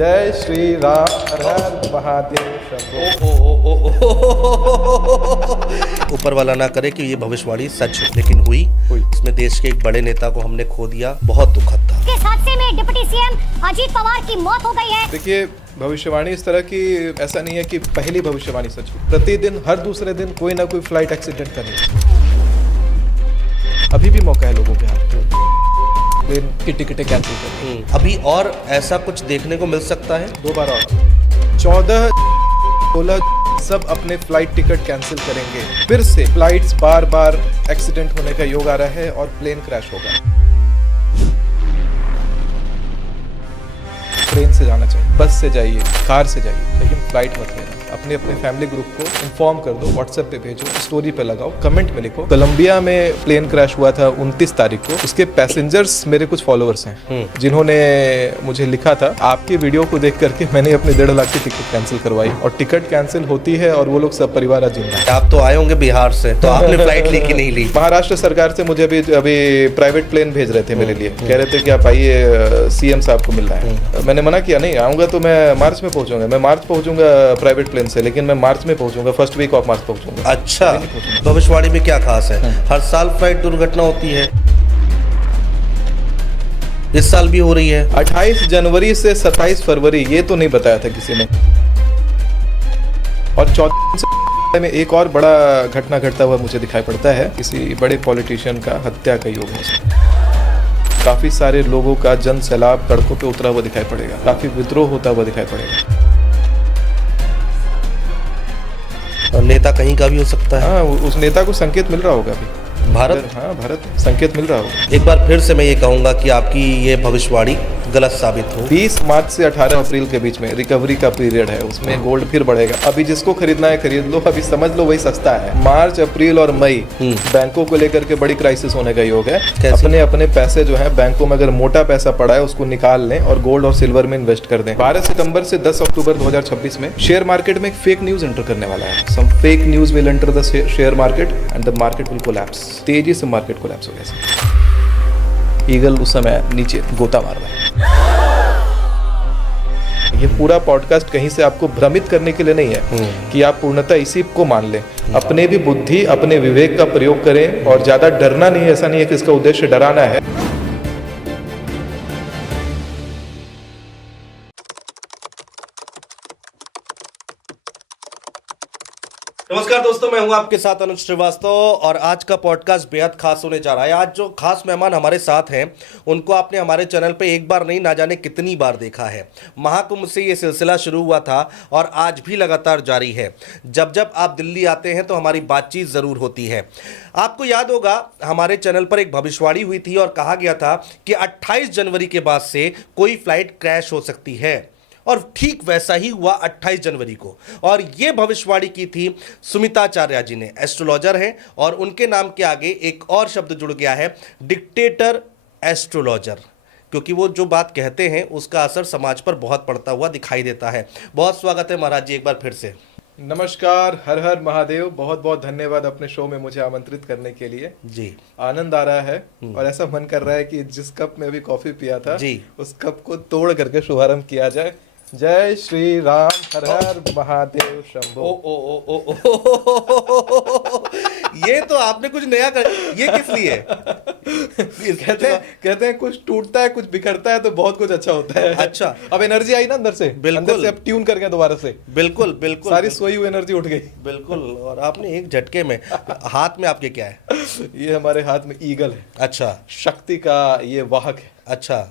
जय श्री राम, हर हर महादेव शंभो। ऊपर वाला ना करे कि ये भविष्यवाणी सच हो, लेकिन हुई। इसमें देश के एक बड़े नेता को हमने खो दिया, बहुत दुखद था। इस हादसे में डिप्टी सीएम अजीत पवार की मौत हो गई है। देखिए, भविष्यवाणी इस तरह की ऐसा नहीं है कि पहली भविष्यवाणी सच हुई। प्रतिदिन हर दूसरे दिन कोई ना कोई फ्लाइट एक्सीडेंट करे। अभी भी मौका है लोगों के हाथ में, प्लेन की टिकटें कैंसिल कर। अभी और ऐसा कुछ देखने को मिल सकता है। 2 बार और 14, 16 सब अपने फ्लाइट टिकट कैंसिल करेंगे। फिर से फ्लाइट्स बार बार एक्सीडेंट होने का योग आ रहा है और प्लेन क्रैश होगा। ट्रेन से जाना चाहिए, बस से जाइए, कार से जाइए, लेकिन फ्लाइट मत लेना। अपने अपने ग्रुप को इन्फॉर्म कर दो, व्हाट्सएप पे भेजो, स्टोरी पे लगाओ, कमेंट में लिखो। कोलंबिया में प्लेन क्रैश हुआ था 29 तारीख को। उसके पैसेंजर्स मेरे कुछ फॉलोअर्स हैं जिन्होंने मुझे लिखा था, आपके वीडियो को देख करके मैंने अपने 1.5 लाख की टिकट कैंसिल करवाई। और टिकट कैंसिल होती है और वो लोग सब परिवार आज जिंदा है। आप तो आए होंगे बिहार से, तो आपने फ्लाइट ली कि नहीं ली? महाराष्ट्र सरकार से मुझे अभी प्राइवेट प्लेन भेज रहे थे मेरे लिए, कह रहे थे कि आप आइए, सीएम साहब को मिलना है। मैंने मना किया, नहीं आऊंगा तो मैं मार्च में पहुंचूंगा। मैं मार्च पहुंचूंगा प्राइवेट प्लेन से, लेकिन मैं मार्च में पहुंचूंगा, फर्स्ट वीक ऑफ मार्च पहुंचूंगा। अच्छा, भविष्यवाणी में क्या खास है? हर साल फ्लाइट दुर्घटना होती है, इस साल भी हो रही है। 28 जनवरी से 27 फरवरी, ये तो नहीं बताया था किसी ने। और 14 में एक और बड़ा घटना घटता हुआ मुझे दिखाई पड़ता है, किसी बड़े पॉलिटिशियन का हत्या का योग है। काफी सारे लोगों का जन सैलाब सड़कों पे उतरा हुआ दिखाई पड़ेगा, काफी विद्रोह होता हुआ दिखाई पड़ेगा। और नेता कहीं का भी हो सकता है। हाँ, उस नेता को संकेत मिल रहा होगा अभी। भारत, हाँ, भारत संकेत मिल रहा होगा। एक बार फिर से मैं ये कहूंगा कि आपकी ये भविष्यवाणी गलत साबित हो। 20 मार्च से 18 अप्रैल के बीच में रिकवरी का पीरियड है, उसमें गोल्ड फिर बढ़ेगा। अभी जिसको खरीदना है खरीद लो, अभी समझ लो वही सस्ता है। मार्च, अप्रैल और मई बैंकों को लेकर के बड़ी क्राइसिस होने का योग है। अपने अपने पैसे जो है बैंकों में, अगर मोटा पैसा पड़ा है उसको निकाल लें और गोल्ड और सिल्वर में इन्वेस्ट कर दें। 12 सितंबर से 10 अक्टूबर 2026 में शेयर मार्केट में एक फेक न्यूज एंटर करने वाला है। Some fake news will enter the share market and the market will collapse. तेजी से मार्केट कोलैप्स हो गया। ईगल उस समय नीचे गोता मार रहा है। ये पूरा पॉडकास्ट कहीं से आपको भ्रमित करने के लिए नहीं है कि आप पूर्णतः इसी को मान लें। अपने भी बुद्धि, अपने विवेक का प्रयोग करें और ज्यादा डरना नहीं है। ऐसा नहीं है कि इसका उद्देश्य डराना है। नमस्कार दोस्तों, मैं हूं आपके साथ अनुज श्रीवास्तव और आज का पॉडकास्ट बेहद खास होने जा रहा है। आज जो खास मेहमान हमारे साथ हैं उनको आपने हमारे चैनल पे एक बार नहीं, ना जाने कितनी बार देखा है। महाकुंभ से ये सिलसिला शुरू हुआ था और आज भी लगातार जारी है। जब जब आप दिल्ली आते हैं तो हमारी बातचीत ज़रूर होती है। आपको याद होगा हमारे चैनल पर एक भविष्यवाणी हुई थी और कहा गया था कि 28 जनवरी के बाद से कोई फ्लाइट क्रैश हो सकती है, और ठीक वैसा ही हुआ 28 जनवरी को। और ये भविष्यवाणी की थी सुमिताचार्य जी ने, एस्ट्रोलॉजर हैं, और उनके नाम के आगे एक और शब्द जुड़ गया है, डिक्टेटर एस्ट्रोलॉजर, क्योंकि वो जो बात कहते हैं उसका असर समाज पर बहुत पड़ता हुआ दिखाई देता है। बहुत स्वागत है महाराज जी एक बार फिर से। नमस्कार, हर हर महादेव। बहुत बहुत धन्यवाद अपने शो में मुझे आमंत्रित करने के लिए। जी, आनंद आ रहा है और ऐसा मन कर रहा है कि जिस कप में अभी कॉफी पिया था जी, उस कप को तोड़ करके शुभारंभ किया जाए। जय श्री राम, हर हर महादेव शंभो। ये तो आपने कुछ नया कर, ये किस लिए? कहते हैं कुछ टूटता है, कुछ बिखरता है तो बहुत कुछ अच्छा होता है। अच्छा, अब एनर्जी आई ना अंदर से, अंदर से अब ट्यून करके दोबारा से। बिल्कुल बिल्कुल, सारी सोई हुई एनर्जी उठ गई। बिल्कुल। और आपने एक झटके में, हाथ में आपके क्या है? ये हमारे हाथ में ईगल है। अच्छा, शक्ति का ये वाहक है। अच्छा,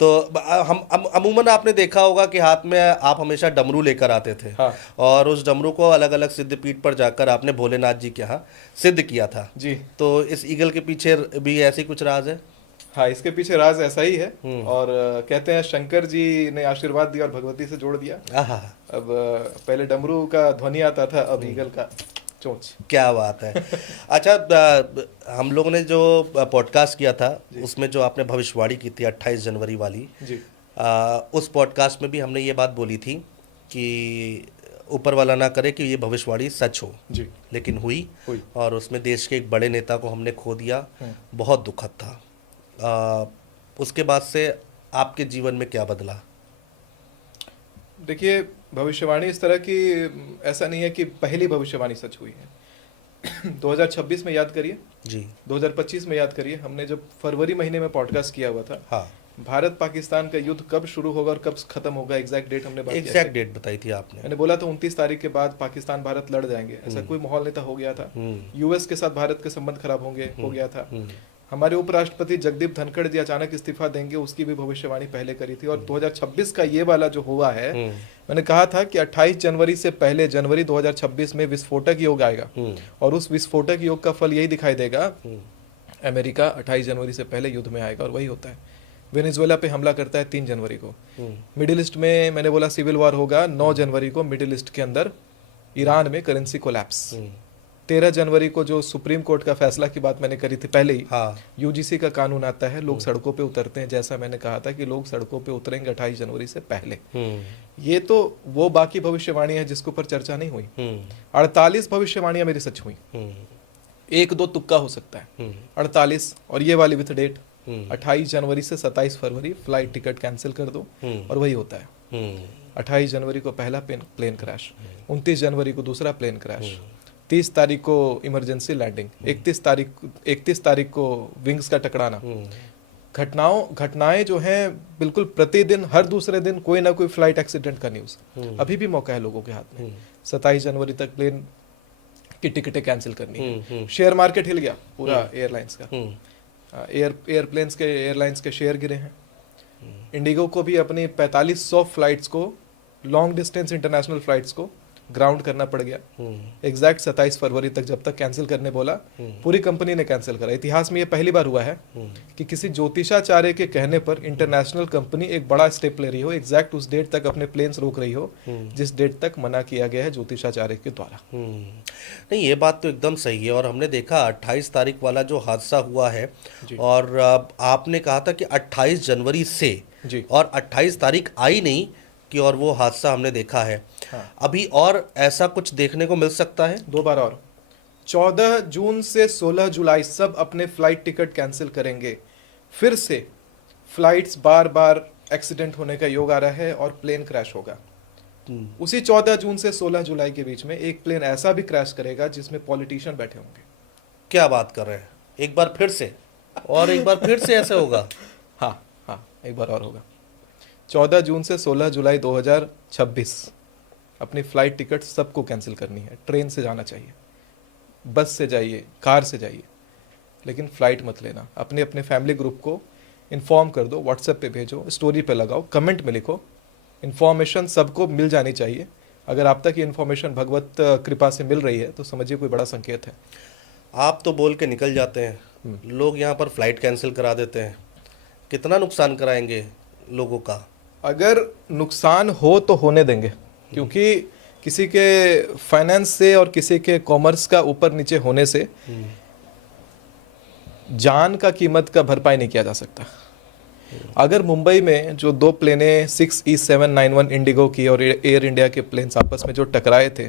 तो हम अमूमन आपने देखा होगा कि हाथ में आप हमेशा डमरू लेकर आते थे। हाँ। और उस डमरू को अलग अलग सिद्धपीठ पर जाकर आपने भोलेनाथ जी के यहाँ सिद्ध किया था जी। तो इस ईगल के पीछे भी ऐसी कुछ राज है? हाँ, इसके पीछे राज ऐसा ही है। और कहते हैं शंकर जी ने आशीर्वाद दिया और भगवती से जोड़ दिया। अब पहले डमरू का ध्वनि आता था, अब ईगल का चोंच। क्या बात है। अच्छा, हम लोगों ने जो पॉडकास्ट किया था उसमें जो आपने भविष्यवाणी की थी 28 जनवरी वाली जी, उस पॉडकास्ट में भी हमने ये बात बोली थी कि ऊपर वाला ना करे कि ये भविष्यवाणी सच हो जी, लेकिन हुई। और उसमें देश के एक बड़े नेता को हमने खो दिया, बहुत दुखद था। उसके बाद से आपके जीवन में क्या बदला? देखिए, भविष्यवाणी इस तरह की ऐसा नहीं है कि पहली भविष्यवाणी सच हुई है। 2026 में याद करिए, जी 2025 में याद करिए, हमने जब फरवरी महीने में पॉडकास्ट किया हुआ था, हाँ, भारत पाकिस्तान का युद्ध कब शुरू होगा और कब खत्म होगा, एग्जैक्ट डेट हमने बात किया एग्जैक्ट था। डेट बताई थी आपने। मैंने बोला था 29 तारीख के बाद पाकिस्तान भारत लड़ जाएंगे, ऐसा कोई माहौल नहीं था, हो गया था। यूएस के साथ भारत के संबंध खराब होंगे, हो गया था। हमारे उपराष्ट्रपति जगदीप धनखड़ जी अचानक इस्तीफा देंगे, उसकी भी भविष्यवाणी पहले करी थी। और 2026 का ये वाला जो हुआ है, मैंने कहा था कि 28 जनवरी से पहले, जनवरी 2026 में विस्फोटक योग आएगा, और उस विस्फोटक योग का फल यही दिखाई देगा, अमेरिका 28 जनवरी से पहले युद्ध में आएगा, और वही होता है। वेनेजुएला पे हमला करता है 3 जनवरी को। मिडिल ईस्ट में मैंने बोला सिविल वॉर होगा 9 जनवरी को, मिडिल ईस्ट के अंदर ईरान में करेंसी कोलैप्स। 13 जनवरी को जो सुप्रीम कोर्ट का फैसला की बात मैंने करी थी पहले ही, हाँ, यूजीसी का कानून आता है, लोग सड़कों पे उतरते हैं, जैसा मैंने कहा था कि लोग सड़कों पे उतरेंगे 28 जनवरी से पहले। ये तो वो बाकी भविष्यवाणी है जिसके ऊपर चर्चा नहीं हुई। 48 भविष्यवाणियां मेरी सच हुई, 1-2 तुक्का हो सकता है। 48 और ये वाली विथ डेट, 28 जनवरी से 27 फरवरी फ्लाइट टिकट कैंसिल कर दो, और वही होता है। 28 जनवरी को पहला प्लेन क्रैश, 29 जनवरी को दूसरा प्लेन क्रैश, 30 तारीख को इमरजेंसी लैंडिंग, 31 तारीख को विंग्स का टकराना। घटनाएं जो हैं बिल्कुल प्रतिदिन, हर दूसरे दिन कोई ना कोई फ्लाइट एक्सीडेंट का न्यूज। अभी भी मौका है लोगों के हाथ में, 27 जनवरी तक प्लेन की टिकटें कैंसिल करनी है। शेयर मार्केट हिल गया पूरा एयरलाइंस का, एयरलाइंस के शेयर गिरे हैं। इंडिगो को भी अपनी 4500 फ्लाइट्स को, लॉन्ग डिस्टेंस इंटरनेशनल फ्लाइट्स को ग्राउंड करना पड़ गया। एग्जैक्ट 27 फरवरी तक जब तक कैंसिल करने बोला, पूरी कंपनी ने कैंसिल करा। इतिहास में ये पहली बार हुआ है कि किसी ज्योतिषाचार्य के कहने पर इंटरनेशनल कंपनी एक बड़ा स्टेप ले रही हो, एग्जैक्ट उस डेट तक अपने प्लेन्स रोक रही हो जिस डेट तक मना किया गया है ज्योतिषाचार्य के द्वारा। नहीं, ये बात तो एकदम सही है। और हमने देखा 28 तारीख वाला जो हादसा हुआ है, और आपने कहा था कि 28 जनवरी से जी, और 28 तारीख आई नहीं कि और वो हादसा हमने देखा है। हाँ। अभी और ऐसा कुछ देखने को मिल सकता है? 2 बार और। 14 जून से 16 जुलाई सब अपने फ्लाइट टिकट कैंसिल करेंगे। फिर से फ्लाइट्स बार बार एक्सीडेंट होने का योग आ रहा है और प्लेन क्रैश होगा। उसी 14 जून से 16 जुलाई के बीच में एक प्लेन ऐसा भी क्रैश करेगा जिसमें पॉलिटिशियन बैठे होंगे। क्या बात कर रहे हैं? एक बार फिर से, और एक बार फिर से ऐसे होगा? हाँ, एक बार और होगा। 14 जून से 16 जुलाई 2026 अपनी फ्लाइट टिकट सबको कैंसिल करनी है। ट्रेन से जाना चाहिए, बस से जाइए, कार से जाइए, लेकिन फ्लाइट मत लेना। अपने अपने फैमिली ग्रुप को इन्फॉर्म कर दो, व्हाट्सएप पे भेजो, स्टोरी पे लगाओ, कमेंट में लिखो। इन्फॉर्मेशन सबको मिल जानी चाहिए। अगर आप तक ये इन्फॉर्मेशन भगवत कृपा से मिल रही है तो समझिए कोई बड़ा संकेत है। आप तो बोल के निकल जाते हैं, लोग यहाँ पर फ्लाइट कैंसिल करा देते हैं। कितना नुकसान कराएंगे लोगों का? अगर नुकसान हो तो होने देंगे, क्योंकि किसी के फाइनेंस से और किसी के कॉमर्स का ऊपर नीचे होने से जान का कीमत का भरपाई नहीं किया जा सकता। अगर मुंबई में जो 2 प्लेने 6E791 इंडिगो की और एयर इंडिया के प्लेन्स आपस में जो टकराए थे,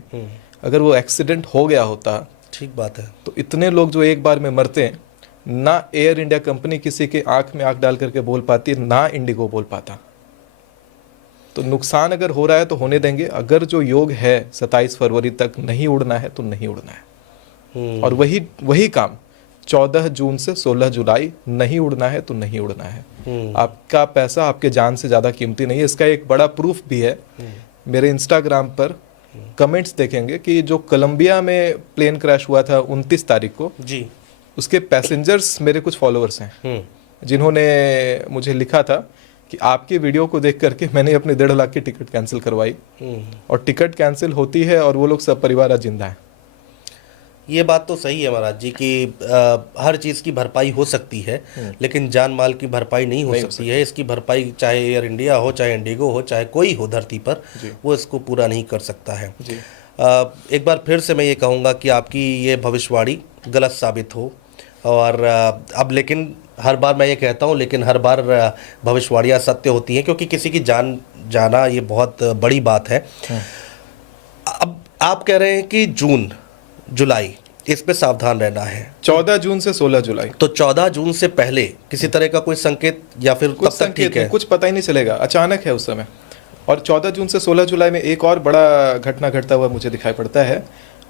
अगर वो एक्सीडेंट हो गया होता, ठीक बात है, तो इतने लोग जो एक बार में मरते हैं, ना एयर इंडिया कंपनी किसी के आंख में आंख डाल करके बोल पाती, ना इंडिगो बोल पाता। तो नुकसान अगर हो रहा है तो होने देंगे। अगर जो योग है 27 फरवरी तक नहीं उड़ना है तो नहीं उड़ना है। और वही काम 14 जून से 16 जुलाई नहीं उड़ना है तो नहीं उड़ना है। आपका पैसा आपके जान से ज़्यादा कीमती नहीं है। इसका एक बड़ा प्रूफ भी है, मेरे इंस्टाग्राम पर कमेंट्स देखेंगे कि जो कोलंबिया में प्लेन क्रैश हुआ था 29 तारीख को जी, उसके पैसेंजर्स मेरे कुछ फॉलोअर्स हैं जिन्होंने मुझे लिखा था कि आपकी वीडियो को देख करके मैंने अपने 1.5 लाख की टिकट कैंसिल करवाई, और टिकट कैंसिल होती है और वो लोग सब परिवार आज जिंदा है। ये बात तो सही है महाराज जी कि हर चीज़ की भरपाई हो सकती है, लेकिन जान माल की भरपाई नहीं हो सकती है। इसकी भरपाई चाहे एयर इंडिया हो, चाहे इंडिगो हो, चाहे कोई हो धरती पर, वो इसको पूरा नहीं कर सकता है। एक बार फिर से मैं ये कहूँगा कि आपकी ये भविष्यवाणी गलत साबित हो, और अब लेकिन हर बार मैं ये कहता हूँ, लेकिन हर बार भविष्यवाणियाँ सत्य होती हैं, क्योंकि किसी की जान जाना ये बहुत बड़ी बात है। अब आप कह रहे हैं कि जून जुलाई इस पे सावधान रहना है। 14 जून से 16 जुलाई, तो 14 जून से पहले किसी तरह का कोई संकेत या फिर कुछ संकेत है, कुछ पता ही नहीं चलेगा, अचानक है उस समय। और 14 जून से 16 जुलाई में एक और बड़ा घटना घटता हुआ मुझे दिखाई पड़ता है,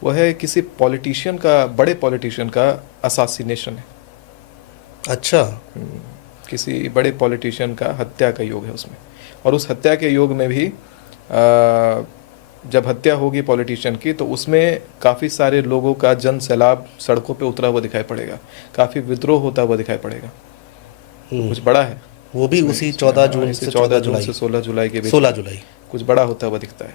वो है किसी पॉलिटिशियन का, बड़े पॉलिटिशियन का असासिनेशन है। अच्छा। किसी बड़े पॉलिटिशियन का हत्या का योग है उसमें, और उस हत्या के योग में भी जब हत्या होगी पॉलिटिशियन की तो उसमें काफ़ी सारे लोगों का जन सैलाब सड़कों पे उतरा हुआ दिखाई पड़ेगा, काफ़ी विद्रोह होता हुआ दिखाई पड़ेगा। कुछ बड़ा है वो भी उसी 14 जून से 14 जून से 16 जुलाई के बीच 16 जुलाई कुछ बड़ा होता हुआ दिखता है।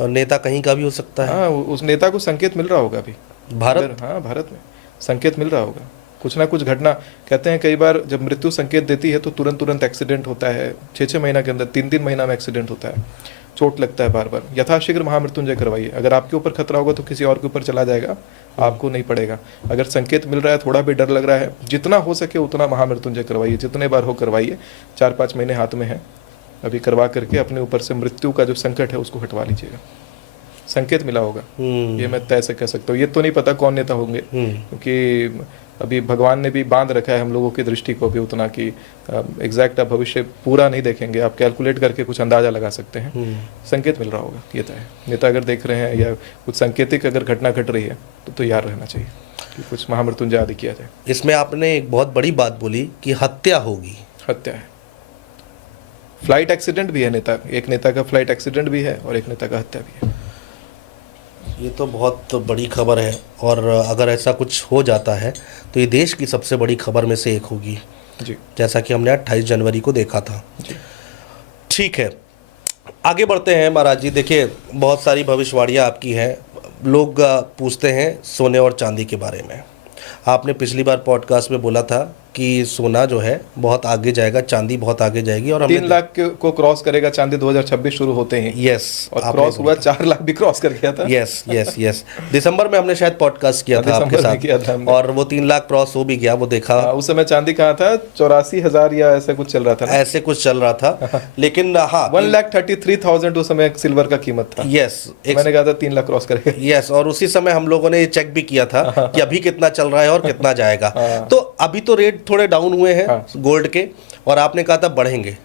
और नेता कहीं का भी हो सकता है। हाँ, उस नेता को संकेत मिल रहा होगा अभी भारत। हाँ, भारत में संकेत मिल रहा होगा। कुछ ना कुछ घटना, कहते हैं कई बार जब मृत्यु संकेत देती है तो तुरंत एक्सीडेंट होता है, 6 महीना के अंदर, 3 महीना में एक्सीडेंट होता है, चोट लगता है बार बार। यथाशीघ्र महामृत्युंजय करवाइए। अगर आपके ऊपर खतरा होगा तो किसी और के ऊपर चला जाएगा, आपको नहीं पड़ेगा। अगर संकेत मिल रहा है, थोड़ा भी डर लग रहा है, जितना हो सके उतना महामृत्युंजय करवाइए, जितने बार हो करवाइए। 4-5 महीने हाथ में है, अभी करवा करके अपने ऊपर से मृत्यु का जो संकट है उसको हटवा लीजिएगा। संकेत मिला होगा, ये मैं तय से कह सकता हूँ। ये तो नहीं पता कौन नेता होंगे, क्योंकि अभी भगवान ने भी बांध रखा है हम लोगों की दृष्टि को भी उतना कि एग्जैक्ट आप भविष्य पूरा नहीं देखेंगे, आप कैलकुलेट करके कुछ अंदाजा लगा सकते हैं। संकेत मिल रहा होगा, ये तय है। नेता अगर देख रहे हैं या कुछ संकेतिक अगर घटना घट रही है तो तैयार रहना चाहिए कि कुछ महामृत्युंजय आदि किया जाए। इसमें आपने एक बहुत बड़ी बात बोली कि हत्या होगी। हत्या है, फ्लाइट एक्सीडेंट भी है, एक नेता का फ्लाइट एक्सीडेंट भी है और एक नेता का हत्या भी है। ये तो बहुत बड़ी खबर है, और अगर ऐसा कुछ हो जाता है तो ये देश की सबसे बड़ी खबर में से एक होगी जी, जैसा कि हमने 28 जनवरी को देखा था। जी। ठीक है, आगे बढ़ते हैं महाराज जी। देखिए, बहुत सारी भविष्यवाणियाँ आपकी हैं। लोग पूछते हैं सोने और चांदी के बारे में। आपने पिछली बार पॉडकास्ट में बोला था कि सोना जो है बहुत आगे जाएगा, चांदी बहुत आगे जाएगी, और 3 लाख को क्रॉस करेगा चांदी 2026 शुरू होते हैं। यस, और क्रॉस हुआ, 4 लाख भी क्रॉस कर गया था। यस दिसंबर में हमने शायद पॉडकास्ट किया था आपके साथ, और वो 3 लाख क्रॉस हो भी गया, वो देखा। उस समय चांदी कहाँ था, 84,000 या ऐसा कुछ चल रहा था ना? ऐसे कुछ चल रहा था, लेकिन हाँ 1,33,000 उस समय सिल्वर का कीमत था। यस, मैंने कहा था 3 लाख क्रॉस करेगा। यस, और उसी समय हम लोगों ने ये चेक भी किया था कि अभी कितना चल रहा है और कितना जाएगा। तो अभी तो रेट थोड़े डाउन हुए हैं गोल्ड के, और आपने कहा था बढ़ेंगे,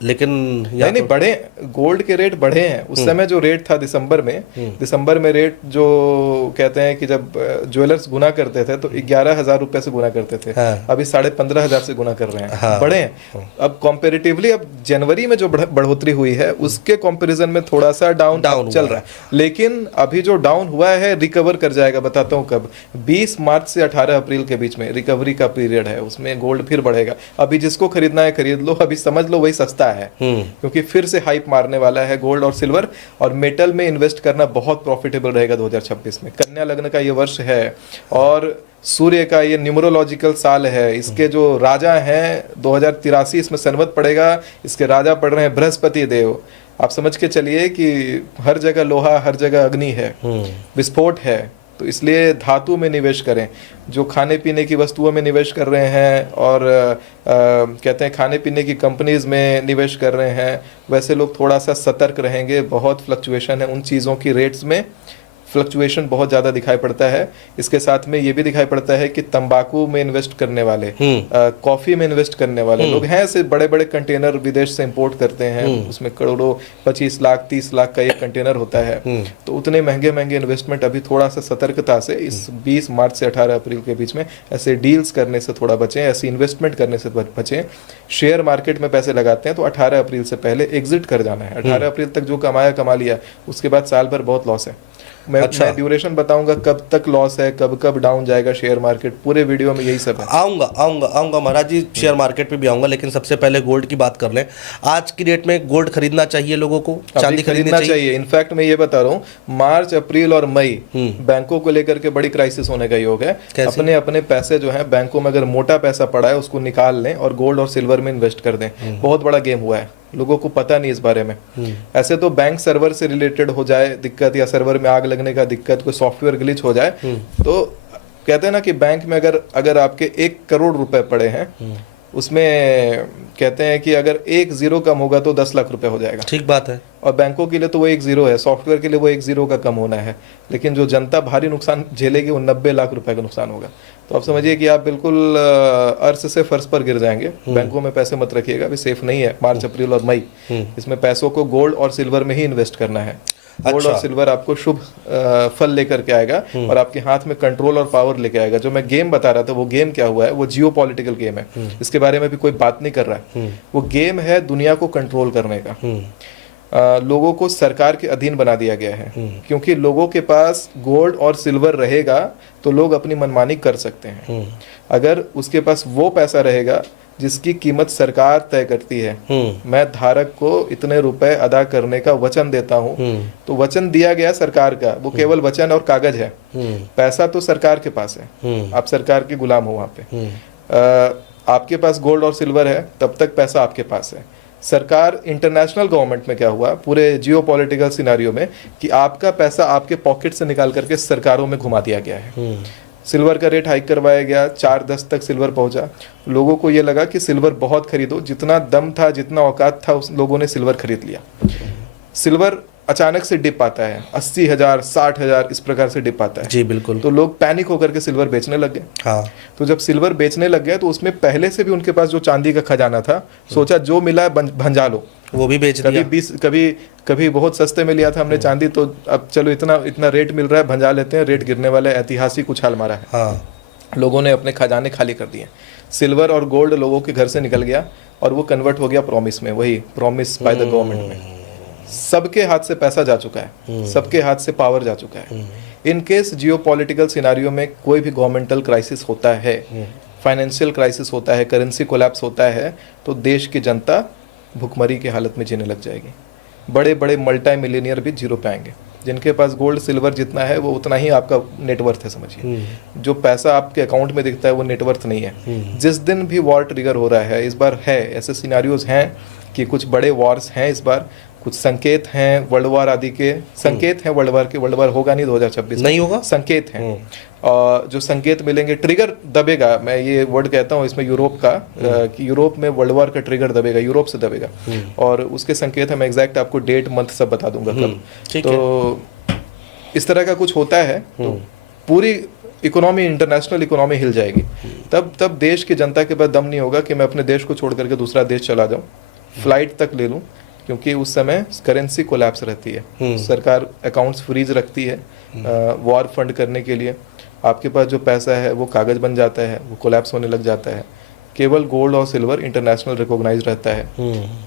लेकिन नहीं बढ़े, गोल्ड के रेट बढ़े हैं। उस समय जो रेट था दिसंबर में रेट जो कहते हैं कि जब ज्वेलर्स गुना करते थे तो 11,000 रुपए से गुना करते थे। अभी 15,500 से गुना कर रहे हैं। बढ़े हैं। अब कंपैरेटिवली अब जनवरी में जो बढ़ोतरी हुई है उसके कंपैरिजन में थोड़ा सा डाउन चल रहा है, लेकिन अभी जो डाउन हुआ है रिकवर कर जाएगा। बताता हूँ कब, 20 मार्च से 18 अप्रैल के बीच में रिकवरी का पीरियड है, उसमें गोल्ड फिर बढ़ेगा। अभी जिसको खरीदना है खरीद लो, अभी समझ लो वही सस्ता है, क्योंकि फिर से हाइप मारने वाला है गोल्ड और सिल्वर। और मेटल में इन्वेस्ट करना बहुत प्रॉफिटेबल रहेगा 2026 में। कन्या लग्न का ये वर्ष है और सूर्य का ये न्यूमरोलॉजिकल साल है। इसके जो राजा हैं 2083 इसमें संवत पड़ेगा, इसके राजा पड़ रहे हैं बृहस्पति देव। आप समझ के चलिए कि हर जगह लोहा, हर जगह अग्नि है, विस्फोट है। तो इसलिए धातु में निवेश करें, जो खाने पीने की वस्तुओं में निवेश कर रहे हैं और कहते हैं खाने पीने की कंपनीज में निवेश कर रहे हैं, वैसे लोग थोड़ा सा सतर्क रहेंगे। बहुत फ्लक्चुएशन है उन चीज़ों की रेट्स में, फ्लक्चुएशन बहुत ज़्यादा दिखाई पड़ता है। इसके साथ में ये भी दिखाई पड़ता है कि तंबाकू में इन्वेस्ट करने वाले, कॉफ़ी में इन्वेस्ट करने वाले लोग हैं, से बड़े बड़े कंटेनर विदेश से इंपोर्ट करते हैं, उसमें करोड़ों, 25 लाख 30 लाख का एक कंटेनर होता है। तो उतने महंगे महंगे इन्वेस्टमेंट अभी थोड़ा सा सतर्कता से इस 20 मार्च से 18 अप्रैल के बीच में ऐसे डील्स करने से थोड़ा बचें, ऐसी इन्वेस्टमेंट करने से बचें। शेयर मार्केट में पैसे लगाते हैं तो 18 अप्रैल से पहले एग्जिट कर जाना है। 18 अप्रैल तक जो कमाया कमा लिया, उसके बाद साल भर बहुत लॉस है। मैं ड्यूरेशन बताऊंगा कब तक लॉस है, कब कब डाउन जाएगा शेयर मार्केट, पूरे वीडियो में यही सब है। आऊंगा महाराज जी, शेयर मार्केट पे भी आऊंगा, लेकिन सबसे पहले गोल्ड की बात कर लें। आज की डेट में गोल्ड खरीदना चाहिए लोगों को, चांदी खरीदना चाहिए। इनफैक्ट मैं ये बता रहा हूँ, मार्च अप्रैल और मई बैंकों को लेकर के बड़ी क्राइसिस होने का योग है। अपने अपने पैसे जो है बैंकों में अगर मोटा पैसा पड़ा है उसको निकाल लें और गोल्ड और सिल्वर में इन्वेस्ट कर दें। बहुत बड़ा गेम हुआ है, लोगों को पता नहीं इस बारे में। ऐसे तो बैंक सर्वर से रिलेटेड हो जाए दिक्कत, या सर्वर में आग लगने का दिक्कत, कोई सॉफ्टवेयर ग्लिच हो जाए, तो कहते हैं ना कि बैंक में अगर आपके 1 करोड़ रुपए पड़े हैं, उसमें कहते हैं कि अगर 1 जीरो कम होगा तो 10 लाख रुपए हो जाएगा। ठीक बात है। और बैंकों के लिए तो वो 1 जीरो है, सॉफ्टवेयर के लिए वो 1 जीरो का कम होना है, लेकिन जो जनता भारी नुकसान झेलेगी वो 90 लाख रुपए का नुकसान होगा। तो आप समझिए कि आप बिल्कुल अर्श से फर्श पर गिर जाएंगे। बैंकों में पैसे मत रखिएगा, अभी सेफ नहीं है। मार्च, अप्रैल और मई, इसमें पैसों को गोल्ड और सिल्वर में ही इन्वेस्ट करना है। गोल्ड और सिल्वर आपको शुभ फल लेकर के आएगा और आपके हाथ में कंट्रोल और पावर लेके आएगा। जो मैं गेम बता रहा था, वो गेम क्या हुआ है, वो जियो पॉलिटिकल गेम है। इसके बारे में भी कोई बात नहीं कर रहा है। वो गेम है दुनिया को कंट्रोल करने का। लोगों को सरकार के अधीन बना दिया गया है, क्योंकि लोगों के पास गोल्ड और सिल्वर रहेगा तो लोग अपनी मनमानी कर सकते हैं। अगर उसके पास वो पैसा रहेगा जिसकी कीमत सरकार तय करती है, मैं धारक को इतने रुपए अदा करने का वचन देता हूँ, तो वचन दिया गया सरकार का, वो केवल वचन और कागज है। पैसा तो सरकार के पास है, आप सरकार के गुलाम हो। वहां पे आपके पास गोल्ड और सिल्वर है, तब तक पैसा आपके पास है। सरकार, इंटरनेशनल गवर्नमेंट में क्या हुआ पूरे जियो पॉलिटिकल सिनारियो में, कि आपका पैसा आपके पॉकेट से निकाल करके सरकारों में घुमा दिया गया है। सिल्वर का रेट हाइक करवाया गया, 4-10 तक सिल्वर पहुंचा। लोगों को ये लगा कि सिल्वर बहुत खरीदो, जितना दम था, जितना औकात था, उस लोगों ने सिल्वर खरीद लिया। सिल्वर अचानक से डिप आता है, 80,000, 60,000 इस प्रकार से डिप आता है। जी बिल्कुल। तो लोग पैनिक होकर के सिल्वर बेचने लग गए। हाँ। तो जब सिल्वर बेचने लग गए तो उसमें पहले से भी उनके पास जो चांदी का खजाना था, सोचा जो मिला है भंजा लो, वो भी बेच दिया। कभी बहुत सस्ते में लिया था हमने चांदी, तो अब चलो इतना रेट मिल रहा है, भंजा लेते हैं। रेट गिरने वाला ऐतिहासिक उछाल मारा है। हाँ। लोगों ने अपने खजाने खाली कर दिए। सिल्वर और गोल्ड लोगों के घर से निकल गया और वो कन्वर्ट हो गया प्रॉमिस में, वही प्रॉमिस बाय द गवर्नमेंट में। सबके हाथ से पैसा जा चुका है, सबके हाथ से पावर जा चुका है। In case Jio political scenario में कोई भी गवर्नमेंटल क्राइसिस होता है, फाइनेंशियल क्राइसिस होता है, करेंसी कोलैप्स होता है, तो देश की जनता भुखमरी की हालत में जीने लग जाएगी। बड़े बड़े मल्टी मिलियनियर भी जीरो पे आएंगे। जिनके पास गोल्ड सिल्वर जितना है वो उतना ही आपका नेटवर्थ है, समझिए। जो पैसा आपके अकाउंट में दिखता है वो नेटवर्थ नहीं है। जिस दिन भी वॉर ट्रिगर हो रहा है, इस बार है ऐसे सिनारियोज हैं कि कुछ बड़े वॉर्स हैं इस बार, कुछ संकेत हैं वर्ल्ड वार आदि के, संकेत हैं वर्ल्ड वार के। वर्ल्ड वार होगा नहीं 2026 नहीं होगा, संकेत हैं। और जो संकेत मिलेंगे, ट्रिगर दबेगा, मैं ये वर्ड कहता हूँ इसमें यूरोप का, कि यूरोप में वर्ल्ड वार का ट्रिगर दबेगा, यूरोप से दबेगा। और उसके संकेत है, मैं एग्जैक्ट आपको डेट मंथ सब बता दूंगा कब। तो इस तरह का कुछ होता है तो पूरी इकोनॉमी, इंटरनेशनल इकोनॉमी हिल जाएगी। तब देश की जनता के पास दम नहीं होगा कि मैं अपने देश को छोड़ करके दूसरा देश चला जाऊं, फ्लाइट तक ले लूं, क्योंकि उस समय करेंसी कोलैप्स रहती है। सरकार अकाउंट्स फ्रीज रखती है वॉर फंड करने के लिए। आपके पास जो पैसा है वो कागज बन जाता है, वो कोलैप्स होने लग जाता है। केवल गोल्ड और सिल्वर इंटरनेशनल रिकॉग्नाइज रहता है।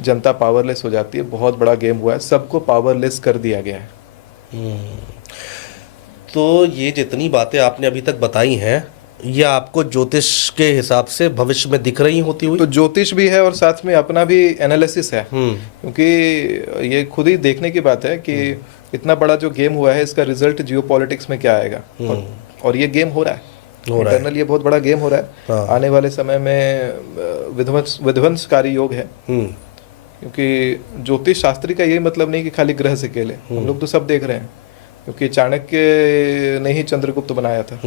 जनता पावरलेस हो जाती है। बहुत बड़ा गेम हुआ है, सबको पावरलेस कर दिया गया है। तो ये जितनी बातें आपने अभी तक बताई हैं, ये आपको ज्योतिष के हिसाब से भविष्य में दिख रही होती हुई? तो ज्योतिष भी है और साथ में अपना भी एनालिसिस है, क्योंकि ये खुद ही देखने की बात है कि इतना बड़ा जो गेम हुआ है, इसका रिजल्ट जियोपॉलिटिक्स में क्या आएगा। और ये गेम हो रहा है इंटरनल, ये बहुत बड़ा गेम हो रहा है। हाँ। आने वाले समय में विध्वंसकारी योग है, क्योंकि ज्योतिष शास्त्री का यही मतलब नहीं कि खाली ग्रह से खेले। हम लोग तो सब देख रहे हैं, क्योंकि चाणक्य ने ही चंद्रगुप्त बनाया था।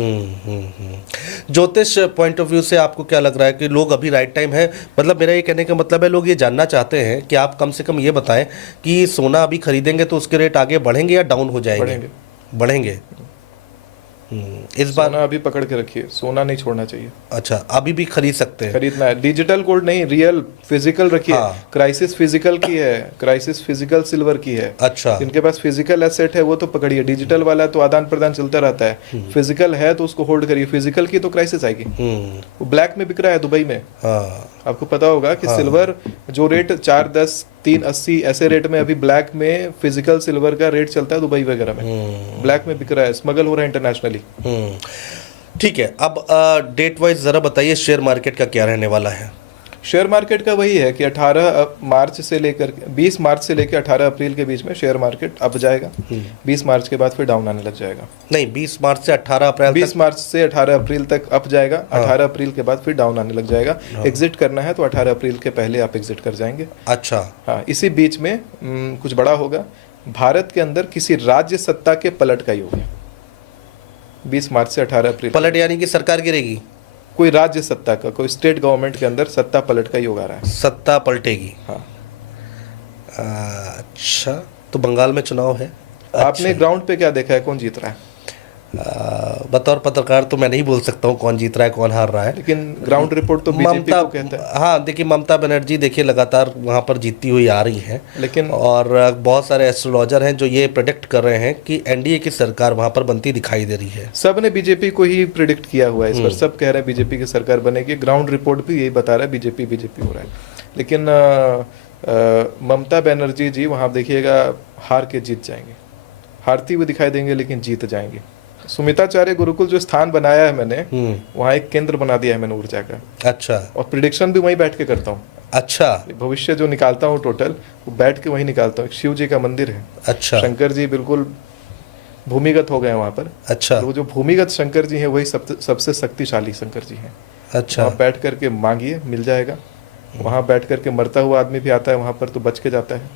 ज्योतिष पॉइंट ऑफ व्यू से आपको क्या लग रहा है कि लोग अभी राइट टाइम है? मतलब मेरा ये कहने का मतलब है, लोग ये जानना चाहते हैं कि आप कम से कम ये बताएं कि सोना अभी खरीदेंगे तो उसके रेट आगे बढ़ेंगे या डाउन हो जाएंगे? बढ़ेंगे। इस बार सोना अभी पकड़ के रखिए, सोना नहीं छोड़ना चाहिए। अच्छा, अभी भी खरीद सकते हैं? खरीदना है, डिजिटल गोल्ड नहीं, रियल फिजिकल रखिए। हाँ। क्राइसिस फिजिकल की है, क्राइसिस फिजिकल सिल्वर की है। अच्छा। जिनके पास फिजिकल एसेट है वो तो पकड़िए, डिजिटल वाला तो आदान प्रदान चलता रहता है। फिजिकल है तो उसको होल्ड करिए, फिजिकल की तो क्राइसिस आएगी। वो ब्लैक में बिक रहा है दुबई में। हाँ। आपको पता होगा कि सिल्वर जो रेट 410 380 ऐसे रेट में अभी ब्लैक में फिजिकल सिल्वर का रेट चलता है दुबई वगैरह में। ब्लैक में बिक रहा है, स्मगल हो रहा है इंटरनेशनली। ठीक है, अब डेट वाइज जरा बताइए शेयर मार्केट का क्या रहने वाला है? शेयर मार्केट का वही है कि 18 मार्च से लेकर 20 मार्च से लेकर 18 अप्रैल के बीच में शेयर मार्केट अप जाएगा। 20 मार्च के बाद फिर डाउन आने लग जाएगा। नहीं, 20 मार्च से 18 अप्रैल 20 मार्च से 18 अप्रैल तक अप जाएगा। 18 अप्रैल के बाद फिर डाउन आने लग जाएगा। एग्जिट करना है तो 18 अप्रैल के पहले आप एग्जिट कर जाएंगे। अच्छा। हाँ, इसी बीच में कुछ बड़ा होगा। भारत के अंदर किसी राज्य सत्ता के पलट का योग है 20 मार्च से 18 अप्रैल। पलट यानी कि सरकार गिरेगी? कोई राज्य सत्ता का, कोई स्टेट गवर्नमेंट के अंदर सत्ता पलट का योग आ रहा है। सत्ता पलटेगी? हाँ। अच्छा, तो बंगाल में चुनाव है। आपने ग्राउंड पे क्या देखा है, कौन जीत रहा है? बतौर पत्रकार तो मैं नहीं बोल सकता हूँ कौन जीत रहा है कौन हार रहा है। लेकिन ग्राउंड रिपोर्ट तो बीजेपी ममता, को कहता है। हाँ देखिए ममता बनर्जी देखिए लगातार वहाँ पर जीतती हुई आ रही हैं, लेकिन और बहुत सारे एस्ट्रोलॉजर हैं जो ये प्रेडिक्ट कर रहे हैं कि एनडीए की सरकार वहाँ पर बनती दिखाई दे रही है। सब ने बीजेपी को ही प्रिडिक्ट किया हुआ है इस बार, सब कह रहे हैं बीजेपी की सरकार बनेगी, ग्राउंड रिपोर्ट भी यही बता रहा है बीजेपी बीजेपी हो रहा है। लेकिन ममता बनर्जी जी वहाँ देखिएगा हार के जीत जाएंगे, हारती हुई दिखाई देंगे लेकिन जीत जाएंगे। सुमिताचार्य गुरुकुल जो स्थान बनाया है मैंने, वहाँ एक केंद्र बना दिया है मैंने ऊर्जा का, अच्छा, और प्रिडिक्शन भी वहीं बैठ के करता हूँ। अच्छा, भविष्य जो निकालता हूँ टोटल वो बैठ के वहीं निकालता हूँ। शिव जी का मंदिर है, अच्छा, शंकर जी बिल्कुल भूमिगत हो गए हैं वहाँ पर। अच्छा, वो जो भूमिगत शंकर जी हैं वही सबसे शक्तिशाली शंकर जी हैं। अच्छा, वहाँ बैठ करके मांगिए मिल जाएगा। वहाँ बैठ करके मरता हुआ आदमी भी आता है वहाँ पर तो बच के जाता है।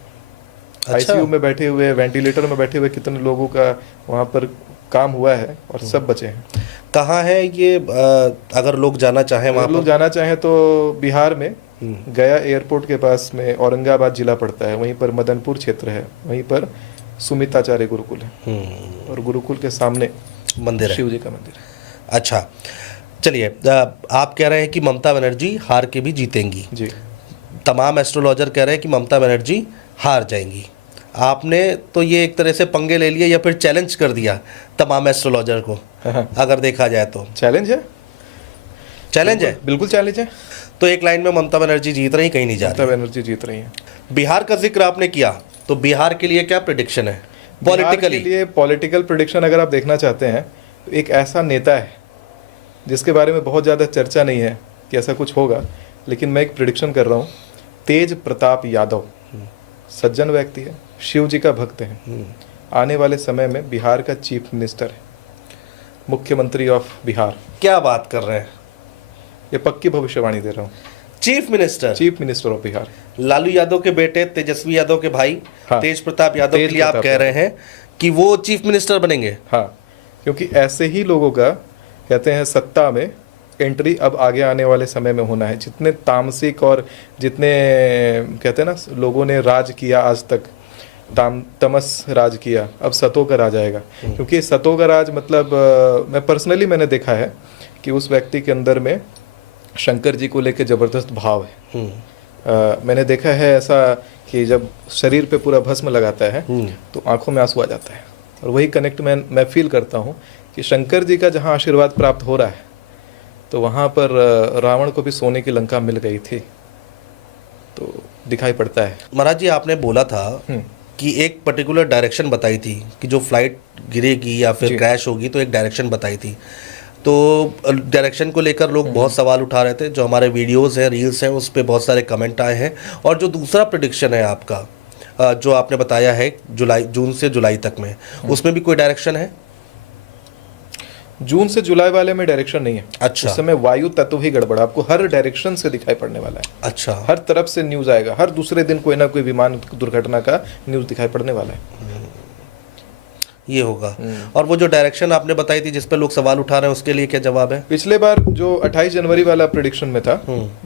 आईसीयू में बैठे हुए, वेंटिलेटर में बैठे हुए कितने लोगों का वहाँ पर काम हुआ है और सब बचे हैं। कहाँ है ये, अगर लोग जाना चाहें वहाँ अगर लोग पर? जाना चाहें तो बिहार में गया एयरपोर्ट के पास में औरंगाबाद जिला पड़ता है, वहीं पर मदनपुर क्षेत्र है, वहीं पर सुमिताचार्य गुरुकुल है, और गुरुकुल के सामने मंदिर है, शिव जी का मंदिर है। अच्छा चलिए, आप कह रहे हैं कि ममता बनर्जी हार के भी जीतेंगी, जी तमाम एस्ट्रोलॉजर कह रहे हैं कि ममता बनर्जी हार जाएंगी। आपने तो ये एक तरह से पंगे ले लिए या फिर चैलेंज कर दिया तमाम एस्ट्रोलॉजर को, अगर देखा जाए तो चैलेंज है, चैलेंज है। बिल्कुल चैलेंज है। तो एक लाइन में ममता बनर्जी जीत रही, कहीं नहीं जा ममता रही। बनर्जी जीत रही है। बिहार का जिक्र आपने किया, तो बिहार के लिए क्या प्रेडिक्शन है पॉलिटिकली पॉलिटिकली? लिए पॉलिटिकल प्रिडिक्शन अगर आप देखना चाहते हैं तो एक ऐसा नेता है जिसके बारे में बहुत ज़्यादा चर्चा नहीं है कि ऐसा कुछ होगा, लेकिन मैं एक प्रिडिक्शन कर रहा हूँ। तेज प्रताप यादव सज्जन व्यक्ति है, शिव जी का भक्त है, आने वाले समय में बिहार का चीफ मिनिस्टर है, मुख्यमंत्री ऑफ बिहार। क्या बात कर रहे हैं, ये पक्की भविष्यवाणी दे रहा हूँ। Chief minister of Bihar. Lalu Yadav के बेटे तेजस्वी यादव के भाई हाँ, तेज प्रताप यादव के तेज लिए आप प्रताप कह रहे हैं कि वो चीफ मिनिस्टर बनेंगे? हाँ, क्योंकि ऐसे ही लोगों का कहते हैं सत्ता में एंट्री अब आगे आने वाले समय में होना है। जितने तामसिक और जितने कहते हैं ना लोगों ने राज किया आज तक, तमस राज किया, अब सतों का राज आएगा। क्योंकि सतों का राज मतलब मैं पर्सनली मैंने देखा है कि उस व्यक्ति के अंदर में शंकर जी को लेकर जबरदस्त भाव है। मैंने देखा है ऐसा कि जब शरीर पे पूरा भस्म लगाता है तो आंखों में आंसू आ जाता है, और वही कनेक्ट मैं फील करता हूँ कि शंकर जी का जहाँ आशीर्वाद प्राप्त हो रहा है तो वहाँ पर रावण को भी सोने की लंका मिल गई थी, तो दिखाई पड़ता है। महाराज जी आपने बोला था कि एक पर्टिकुलर डायरेक्शन बताई थी कि जो फ्लाइट गिरेगी या फिर क्रैश होगी तो एक डायरेक्शन बताई थी, तो डायरेक्शन को लेकर लोग बहुत सवाल उठा रहे थे। जो हमारे वीडियोस हैं, रील्स हैं, उस पर बहुत सारे कमेंट आए हैं। और जो दूसरा प्रेडिक्शन है आपका, जो आपने बताया है जून से जुलाई तक में, उसमें भी कोई डायरेक्शन है? जून से जुलाई वाले में डायरेक्शन नहीं है। अच्छा। उस समय वायु तत्व ही गड़बड़, आपको हर डायरेक्शन से दिखाई पड़ने वाला है। अच्छा। हर तरफ से न्यूज़ आएगा, हर दूसरे दिन कोई ना कोई विमान दुर्घटना का न्यूज़ दिखाई पड़ने वाला है। ये होगा। और वो जो डायरेक्शन आपने बताई थी जिस पे लोग सवाल उठा रहे हैं, उसके लिए क्या जवाब है? पिछले बार जो 28 जनवरी वाला प्रेडिक्शन में था,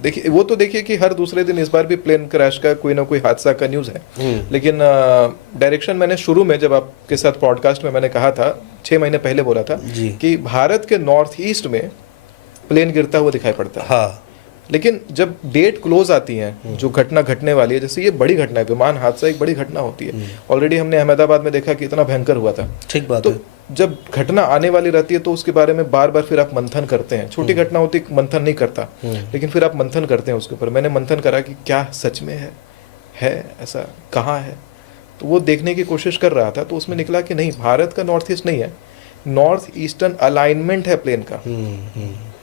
देखिए वो तो देखिए कि हर दूसरे दिन इस बार भी प्लेन क्रैश का कोई ना कोई हादसा का न्यूज़ है। लेकिन डायरेक्शन मैंने शुरू में जब आपके साथ पॉडकास्ट में मैंने कहा था, 6 महीने पहले बोला था कि भारत के नॉर्थ ईस्ट में प्लेन गिरता हुआ दिखाई पड़ता है। हाँ। लेकिन जब डेट क्लोज आती है, जो घटना घटने वाली है, जैसे ये बड़ी घटना है, विमान हादसा एक बड़ी घटना होती है। ऑलरेडी हमने अहमदाबाद में देखा कि इतना भयंकर हुआ था। ठीक बात तो है। जब घटना आने वाली रहती है तो उसके बारे में बार बार फिर आप मंथन करते हैं। छोटी घटना होती है मंथन नहीं करता, लेकिन फिर आप मंथन करते हैं उसके ऊपर। मैंने मंथन करा कि क्या सच में है ऐसा, कहाँ है, तो वो देखने की कोशिश कर रहा था। तो उसमें निकला कि नहीं, भारत का नॉर्थ ईस्ट नहीं है, नॉर्थ ईस्टर्न अलाइनमेंट है प्लेन का।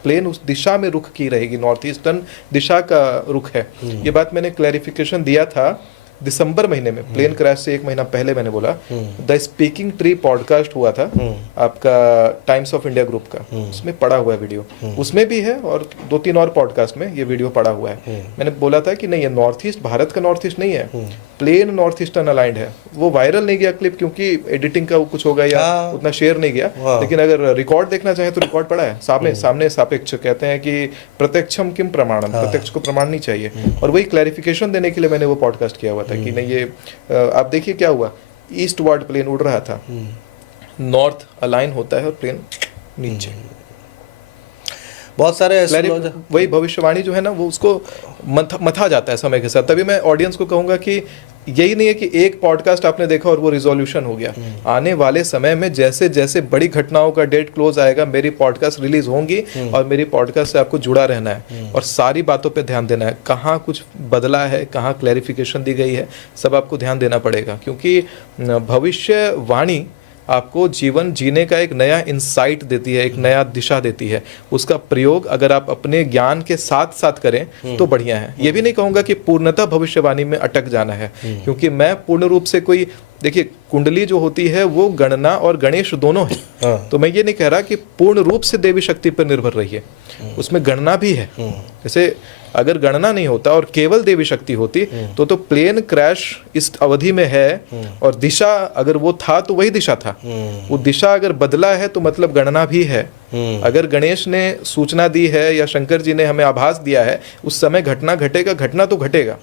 प्लेन उस दिशा में रुख की रहेगी, नॉर्थ ईस्टर्न दिशा का रुख है। ये बात मैंने क्लैरिफिकेशन दिया था दिसंबर महीने में, प्लेन क्रैश से 1 महीना पहले मैंने बोला। द स्पीकिंग ट्री पॉडकास्ट हुआ था आपका टाइम्स ऑफ इंडिया ग्रुप का, उसमें पड़ा हुआ है वीडियो, उसमें भी है, और 2-3 और पॉडकास्ट में ये वीडियो पड़ा हुआ है। मैंने बोला था कि नहीं, ये नॉर्थ ईस्ट भारत का नॉर्थ ईस्ट नहीं है, प्लेन नॉर्थ ईस्टर्न अलाइंड है। वो वायरल नहीं गया क्लिप, क्योंकि एडिटिंग का कुछ होगा या उतना शेयर नहीं गया। लेकिन अगर रिकॉर्ड देखना चाहे तो रिकॉर्ड पड़ा है सामने सापेक्ष, कहते हैं कि प्रत्यक्षम किम प्रमाणम, प्रत्यक्ष को प्रमाण नहीं चाहिए। और वही क्लैरिफिकेशन देने के लिए मैंने वो पॉडकास्ट किया हुआ था कि नहीं, ये आप देखिए क्या हुआ, ईस्ट वार्ड प्लेन उड़ रहा था, नॉर्थ अलाइन होता है और प्लेन नीचे। बहुत सारे एस्ट्रोलॉजर वही भविष्यवाणी जो है ना वो उसको मथा जाता है समय के साथ। तभी मैं ऑडियंस को कहूंगा कि यही नहीं है कि एक पॉडकास्ट आपने देखा और वो रिजोल्यूशन हो गया। आने वाले समय में जैसे जैसे बड़ी घटनाओं का डेट क्लोज आएगा, मेरी पॉडकास्ट रिलीज होंगी और मेरी पॉडकास्ट से आपको जुड़ा रहना है और सारी बातों पे ध्यान देना है। कहाँ कुछ बदला है, कहाँ क्लैरिफिकेशन दी गई है, सब आपको ध्यान देना पड़ेगा, क्योंकि भविष्यवाणी आपको जीवन जीने का एक नया इंसाइट देती है, एक नया दिशा देती है। उसका प्रयोग अगर आप अपने ज्ञान के साथ साथ करें तो बढ़िया है। ये भी नहीं कहूँगा कि पूर्णतः भविष्यवाणी में अटक जाना है, क्योंकि मैं पूर्ण रूप से कोई, देखिए कुंडली जो होती है वो गणना और गणेश दोनों है। तो मैं ये नहीं कह रहा कि पूर्ण रूप से देवी शक्ति पर निर्भर रहिए, उसमें गणना भी है। जैसे अगर गणना नहीं होता और केवल देवी शक्ति होती तो प्लेन क्रैश इस अवधि में है, और दिशा अगर वो था तो वही दिशा था। वो दिशा अगर बदला है तो मतलब गणना भी है। अगर गणेश ने सूचना दी है या शंकर जी ने हमें आभास दिया है उस समय घटना घटेगा, घटना तो घटेगा,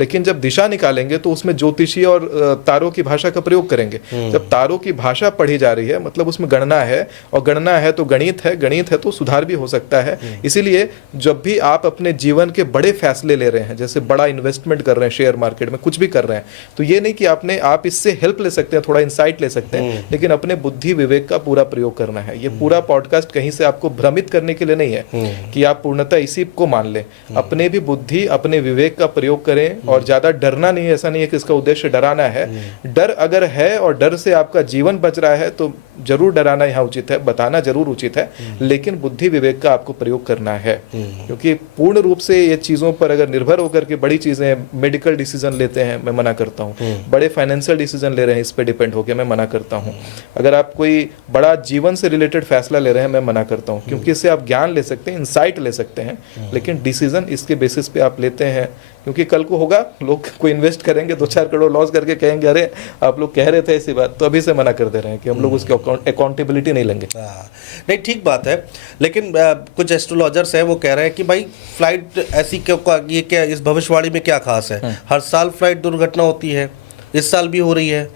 लेकिन जब दिशा निकालेंगे तो उसमें ज्योतिषी और तारों की भाषा का प्रयोग करेंगे। जब तारों की भाषा पढ़ी जा रही है मतलब उसमें गणना है, और गणना है तो गणित है, गणित है तो सुधार भी हो सकता है। इसीलिए जब भी आप अपने जीवन के बड़े फैसले ले रहे हैं, जैसे बड़ा इन्वेस्टमेंट कर रहे हैं शेयर मार्केट में, कुछ भी कर रहे हैं, तो ये नहीं कि आप इससे हेल्प ले सकते हैं, थोड़ा इंसाइट ले सकते हैं, लेकिन अपने बुद्धि विवेक का पूरा प्रयोग करना है। ये पूरा पॉडकास्ट कहीं से आपको भ्रमित करने के लिए नहीं है कि आप पूर्णतः इसी को मान लें। अपने भी बुद्धि, अपने विवेक का प्रयोग करें, और ज्यादा डरना नहीं है। ऐसा नहीं है कि इसका उद्देश्य डराना है। डर अगर है और डर से आपका जीवन बच रहा है तो जरूर डराना यहाँ उचित है, बताना जरूर उचित है, लेकिन बुद्धि विवेक का आपको प्रयोग करना है। क्योंकि पूर्ण रूप से ये चीजों पर अगर निर्भर होकर के बड़ी चीजें, मेडिकल डिसीजन लेते हैं, मैं मना करता हूँ। बड़े फाइनेंशियल डिसीजन ले रहे हैं, इस पे डिपेंड होकर मैं मना करता हूँ। अगर आप कोई बड़ा जीवन से रिलेटेड फैसला ले रहे हैं, मैं मना करता हूँ, क्योंकि इससे आप ज्ञान ले सकते हैं, इंसाइट ले सकते हैं, लेकिन डिसीजन इसके बेसिस पे आप लेते हैं। क्योंकि कल को होगा, लोग कोई इन्वेस्ट करेंगे, 2-4 करोड़ लॉस करके कहेंगे अरे आप लोग कह रहे थे ऐसी बात, तो अभी से मना कर दे रहे हैं कि हम लोग उसकी अकाउंटेबिलिटी नहीं लेंगे। नहीं, ठीक बात है, लेकिन कुछ एस्ट्रोलॉजर्स हैं वो कह रहे हैं कि भाई फ्लाइट ऐसी क्यों, ये क्या, इस भविष्यवाणी में क्या खास है? हर साल फ्लाइट दुर्घटना होती है, इस साल भी हो रही है।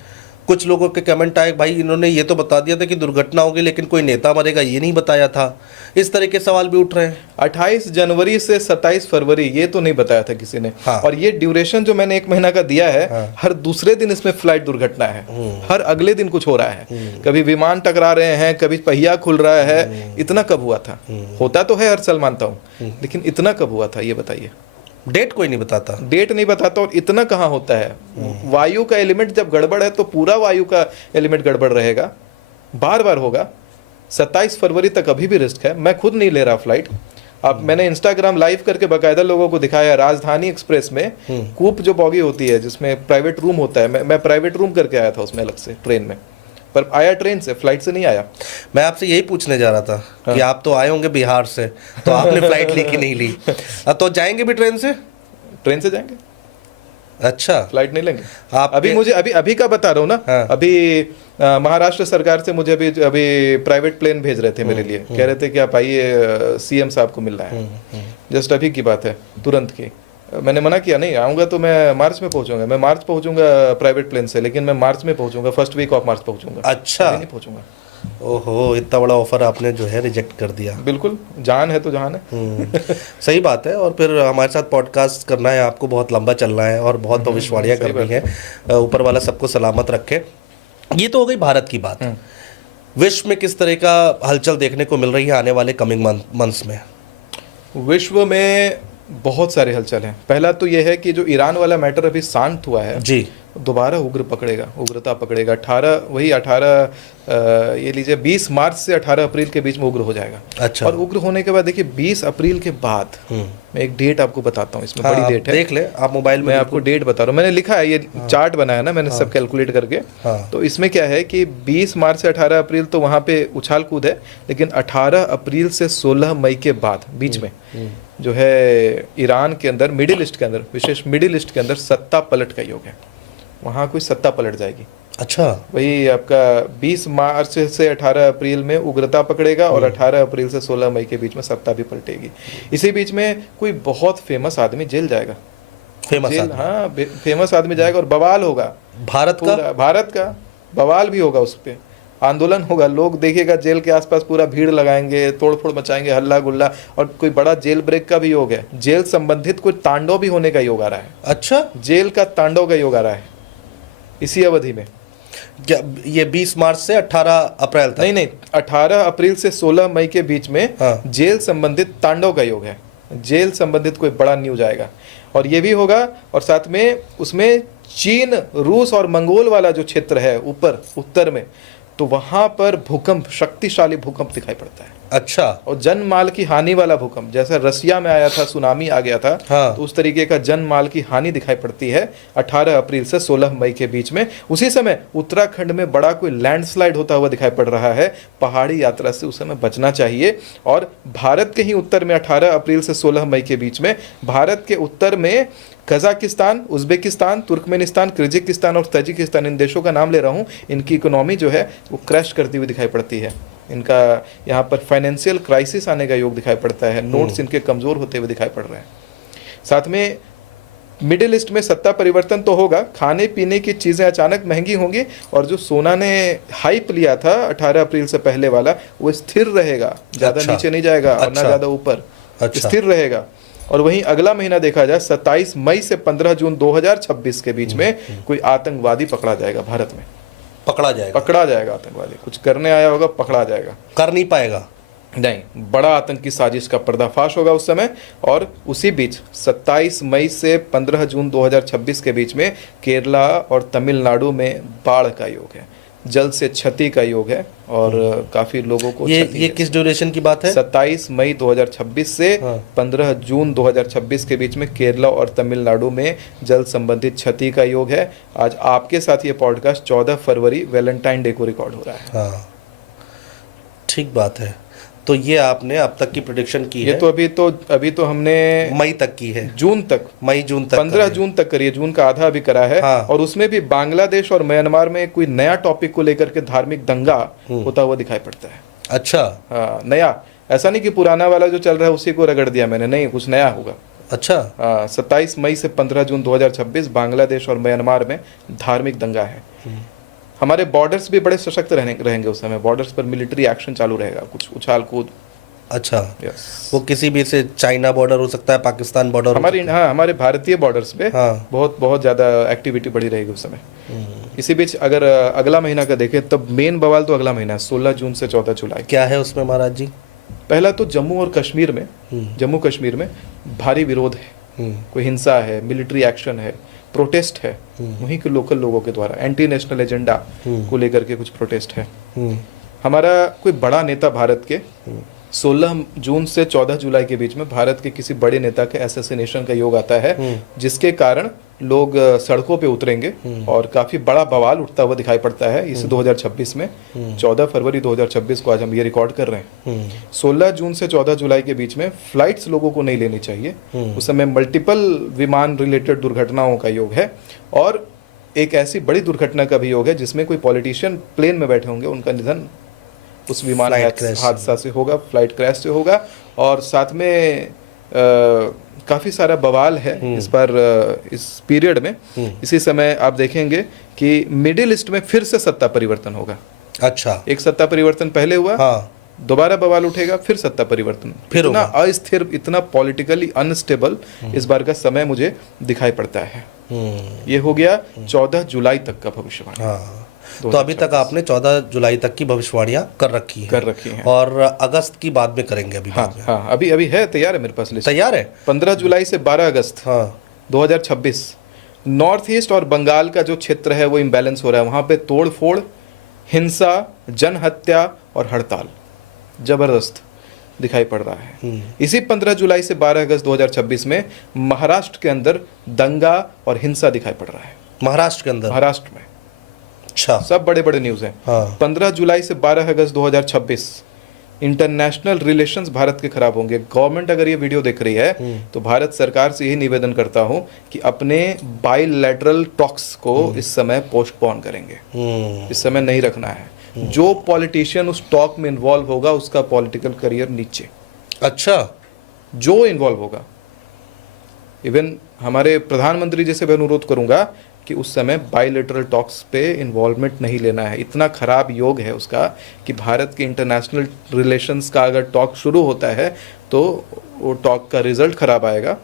कुछ लोगों के कमेंट आए, भाई इन्होंने ये तो बता दिया था कि दुर्घटना होगी, लेकिन कोई नेता मरेगा ये नहीं बताया था। इस तरह के सवाल भी उठ रहे हैं। 28 जनवरी से 27 फरवरी ये तो नहीं बताया था किसी ने। हाँ। और ये ड्यूरेशन जो मैंने 1 महीना का दिया है, हाँ। हर दूसरे दिन इसमें फ्लाइट दुर्घटना है, हर अगले दिन कुछ हो रहा है। कभी विमान टकरा रहे हैं, कभी पहिया खुल रहा है। इतना कब हुआ था? होता तो है हर साल, मानता हूँ, लेकिन इतना कब हुआ था ये बताइए। डेट कोई नहीं बताता, डेट नहीं बताता, और इतना कहाँ होता है। वायु का एलिमेंट जब गड़बड़ है तो पूरा वायु का एलिमेंट गड़बड़ रहेगा, बार बार होगा। 27 फरवरी तक अभी भी रिस्क है। मैं खुद नहीं ले रहा फ्लाइट। अब मैंने इंस्टाग्राम लाइव करके बाकायदा लोगों को दिखाया। राजधानी एक्सप्रेस में कूप जो बॉगी होती है जिसमें प्राइवेट रूम होता है, मैं प्राइवेट रूम करके आया था उसमें अलग से, ट्रेन में, पर आया ट्रेन से, फ्लाइट से नहीं आया। मैं आपसे यही पूछने जा रहा था कि आप तो आए होंगे बिहार से, तो आपने फ्लाइट ली कि नहीं ली? तो जाएंगे भी ट्रेन से? ट्रेन से जाएंगे। अच्छा, फ्लाइट नहीं लेंगे आप? अभी मुझे अभी का बता रहा हूँ ना। हाँ। अभी महाराष्ट्र सरकार से मुझे अभी प्राइवेट प्लेन भेज रहे थे मेरे लिए, कह रहे थे कि आप आइए, सीएम साहब को मिलना है। जस्ट अभी की बात है, तुरंत की। मैंने मना किया, नहीं आऊँगा तो मैं मार्च में पहुँचूंगा। मैं मार्च पहुँचूंगा प्राइवेट प्लेन से, लेकिन मैं मार्च में पहुँचूंगा, फर्स्ट वीक ऑफ मार्च पहुँचूंगा। अच्छा, नहीं पहुँचूंगा। ओहो, इतना बड़ा ऑफर आपने जो है रिजेक्ट कर दिया। बिल्कुल, जान है तो जहान है। सही बात है। और फिर हमारे साथ पॉडकास्ट करना है, आपको बहुत लंबा चलना है और बहुत भविष्यवाणियाँ करनी है। ऊपर वाला सबको सलामत रखे। ये तो हो गई भारत की बात। विश्व में किस तरह का हलचल देखने को मिल रही है आने वाले कमिंग मंथ्स में? विश्व में बहुत सारे हलचल हैं। पहला तो यह है कि जो ईरान वाला मैटर अभी शांत हुआ है जी, दोबारा उग्रता पकड़ेगा। 18 ये लीजिए 20 मार्च से 18 अप्रैल के बीच में उग्र हो जाएगा। अच्छा। और उग्र होने के बाद देखिए 20 अप्रैल के बाद मैं एक डेट आपको बताता हूँ, इसमें हाँ, बड़ी डेट है, देख ले आप मोबाइल में। मैं आपको डेट बता रहा हूँ, मैंने लिखा है, ये चार्ट बनाया ना मैंने, सब कैलकुलेट करके। तो इसमें क्या है कि 20 मार्च से 18 अप्रैल तो वहाँ पे उछाल कूद है, लेकिन 18 अप्रैल से 16 मई के बाद बीच में जो है ईरान के अंदर, मिडिल ईस्ट के अंदर, विशेष मिडिल ईस्ट के अंदर सत्ता पलट का योग है। वहाँ कोई सत्ता पलट जाएगी। अच्छा, वही आपका 20 मार्च से 18 अप्रैल में उग्रता पकड़ेगा और 18 अप्रैल से 16 मई के बीच में सत्ता भी पलटेगी। इसी बीच में कोई बहुत फेमस आदमी जेल जाएगा। हाँ, फेमस आदमी जाएगा और बवाल होगा। भारत का बवाल भी होगा उस पर। आंदोलन होगा, लोग देखिएगा जेल के आसपास पूरा भीड़ लगाएंगे, तोड़फोड़ मचाएंगे, हल्ला गुल्ला, और कोई बड़ा जेल ब्रेक का भी योग है। जेल संबंधित कोई तांडव भी होने का योग आ रहा है। अच्छा, जेल का तांडव का योग आ रहा है इसी अवधि में। क्या ये 20 मार्च से 18 अप्रैल तक? नहीं, 18 अप्रैल से 16 मई के बीच में हाँ। जेल संबंधित तांडव का योग है। जेल संबंधित कोई बड़ा न्यूज आएगा, और ये भी होगा, और साथ में उसमें चीन, रूस और मंगोल वाला जो क्षेत्र है ऊपर उत्तर में, तो वहां पर भूकंप, शक्तिशाली भूकंप दिखाई पड़ता है। अच्छा, और जन माल की हानि वाला भूकंप, जैसे रसिया में आया था, सुनामी आ गया था, हाँ। तो उस तरीके का जन माल की हानि दिखाई पड़ती है 18 अप्रैल से 16 मई के बीच में। उसी समय उत्तराखंड में बड़ा कोई लैंडस्लाइड होता हुआ दिखाई पड़ रहा है। पहाड़ी यात्रा से उस समय बचना चाहिए। और भारत के ही उत्तर में 18 अप्रैल से 16 मई के बीच में भारत के उत्तर में कजाकिस्तान, उज्बेकिस्तान, तुर्कमेनिस्तान, किर्गिस्तान और तजिकिस्तान, इन देशों का नाम ले रहा हूँ, इनकी इकोनॉमी जो है वो क्रैश करती हुई दिखाई पड़ती है। इनका यहाँ पर फाइनेंशियल क्राइसिस आने का योग दिखाई पड़ता है। नोट्स इनके कमज़ोर होते हुए दिखाई पड़ रहे हैं। साथ में मिडिल ईस्ट में सत्ता परिवर्तन तो होगा, खाने पीने की चीज़ें अचानक महंगी होंगी, और जो सोना ने हाइप लिया था 18 अप्रैल से पहले वाला, वो स्थिर रहेगा, ज़्यादा अच्छा। नीचे नहीं जाएगा और ना अच्छा। ज़्यादा ऊपर, अच्छा। स्थिर रहेगा। और वहीं अगला महीना देखा जाए 27 मई से 15 जून 2026 के बीच में कोई आतंकवादी पकड़ा जाएगा भारत में। पकड़ा जाएगा? पकड़ा जाएगा आतंकवादी, कुछ करने आया होगा, पकड़ा जाएगा। कर नहीं पाएगा? नहीं, बड़ा आतंकी साजिश का पर्दाफाश होगा उस समय। और उसी बीच 27 मई से 15 जून 2026 के बीच में केरला और तमिलनाडु में बाढ़ का योग है, जल से क्षति का योग है, और काफी लोगों को क्षति ये है। किस ड्यूरेशन की बात है? 27 मई 2026 से हाँ। 15 जून 2026 के बीच में केरला और तमिलनाडु में जल संबंधित क्षति का योग है। आज आपके साथ ये पॉडकास्ट 14 फरवरी वैलेंटाइन डे को रिकॉर्ड हो रहा है। हाँ, ठीक बात है। तो ये आपने अब तक की प्रेडिक्शन की ये है? तो अभी तो हमने मई तक की है। जून तक, मई जून तक 15 कर जून तक करिए, जून का आधा अभी करा है। हाँ। और उसमें भी बांग्लादेश और म्यांमार में कोई नया टॉपिक को लेकर के धार्मिक दंगा होता हुआ दिखाई पड़ता है। अच्छा। हाँ, नया, ऐसा नहीं कि पुराना वाला जो चल रहा है उसी को रगड़ दिया मैंने, नहीं, कुछ नया होगा। अच्छा। 27 मई से 15 जून 2026 बांग्लादेश और म्यांमार में धार्मिक दंगा है। हमारे बॉर्डर्स भी बड़े सशक्त रहेंगे उस समय। बॉर्डर्स पर मिलिट्री एक्शन चालू रहेगा, कुछ उछाल कूद। अच्छा, यस, वो किसी भी से चाइना बॉर्डर हो सकता है, पाकिस्तान बॉर्डर हमारे भारतीय बॉर्डर्स पे हाँ। बहुत ज़्यादा एक्टिविटी बढ़ी रहेगी उस समय। इसी बीच अगर अगला महीना का देखें, तब मेन बवाल तो अगला महीना 16 जून से 14 जुलाई। क्या है उसमें महाराज जी? पहला तो जम्मू और कश्मीर में, जम्मू कश्मीर में भारी विरोध है, कोई हिंसा है, मिलिट्री एक्शन है, प्रोटेस्ट है, वहीं के लोकल लोगों के द्वारा एंटी नेशनल एजेंडा को लेकर के कुछ प्रोटेस्ट है। हमारा कोई बड़ा नेता भारत के 16 जून से 14 जुलाई के बीच में भारत के किसी बड़े नेता के असैसिनेशन का योग आता है, जिसके कारण लोग सड़कों पे उतरेंगे और काफी बड़ा बवाल उठता हुआ दिखाई पड़ता है इस 2026 में। 14 फरवरी 2026 को आज हम ये रिकॉर्ड कर रहे हैं। 16 जून से 14 जुलाई के बीच में फ्लाइट्स लोगों को नहीं लेनी चाहिए। उस समय मल्टीपल विमान रिलेटेड दुर्घटनाओं का योग है, और एक ऐसी बड़ी दुर्घटना का भी योग है जिसमें कोई पॉलिटिशियन प्लेन में बैठे होंगे, उनका निधन उस विमान हादसा से होगा, फ्लाइट क्रैश से होगा। और साथ में काफ़ी सारा बवाल है इस बार, इस पीरियड में। इसी समय आप देखेंगे कि मिडिल ईस्ट में फिर से सत्ता परिवर्तन होगा। अच्छा, एक सत्ता परिवर्तन पहले हुआ, हाँ, दोबारा बवाल उठेगा, फिर सत्ता परिवर्तन, फिर इतना अस्थिर, इतना पॉलिटिकली अनस्टेबल इस बार का समय मुझे दिखाई पड़ता है। ये हो गया 14 जुलाई तक का भविष्यवाणी। हाँ, तो अभी तक आपने 14 जुलाई तक की भविष्यवाणियां कर रखी हैं, और अगस्त की बाद में करेंगे अभी। हाँ, अभी है, तैयार है मेरे पास लिस्ट। तैयार है। 15 जुलाई से 12 अगस्त हाँ 2026 नॉर्थ ईस्ट और बंगाल का जो क्षेत्र है वो इम्बैलेंस हो रहा है। वहाँ पे तोड़ फोड़, हिंसा, जनहत्या और हड़ताल जबरदस्त दिखाई पड़ रहा है। इसी 15 जुलाई से 12 अगस्त 2026 में महाराष्ट्र के अंदर दंगा और हिंसा दिखाई पड़ रहा है। महाराष्ट्र के अंदर? महाराष्ट्र में। अच्छा, सब बड़े बड़े न्यूज़ हैं। हाँ। 15 जुलाई से 12 अगस्त 2026 इंटरनेशनल रिलेशंस भारत के खराब होंगे। गवर्नमेंट अगर ये वीडियो देख रही है तो भारत सरकार से यही निवेदन करता हूं कि अपने बायलैटरल टॉक्स को इस समय पोस्टपोन करेंगे, इस समय नहीं रखना है। जो पॉलिटिशियन उस टॉक में इन्वॉल्व होगा उसका पॉलिटिकल करियर नीचे। अच्छा, जो इन्वॉल्व होगा, इवन हमारे प्रधानमंत्री जी से मैं अनुरोध करूंगा कि उस समय बायलैटरल टॉक्स पे इन्वॉल्वमेंट नहीं लेना है। इतना खराब योग है उसका कि भारत के इंटरनेशनल रिलेशंस का अगर टॉक शुरू होता है तो वो टॉक का रिजल्ट खराब आएगा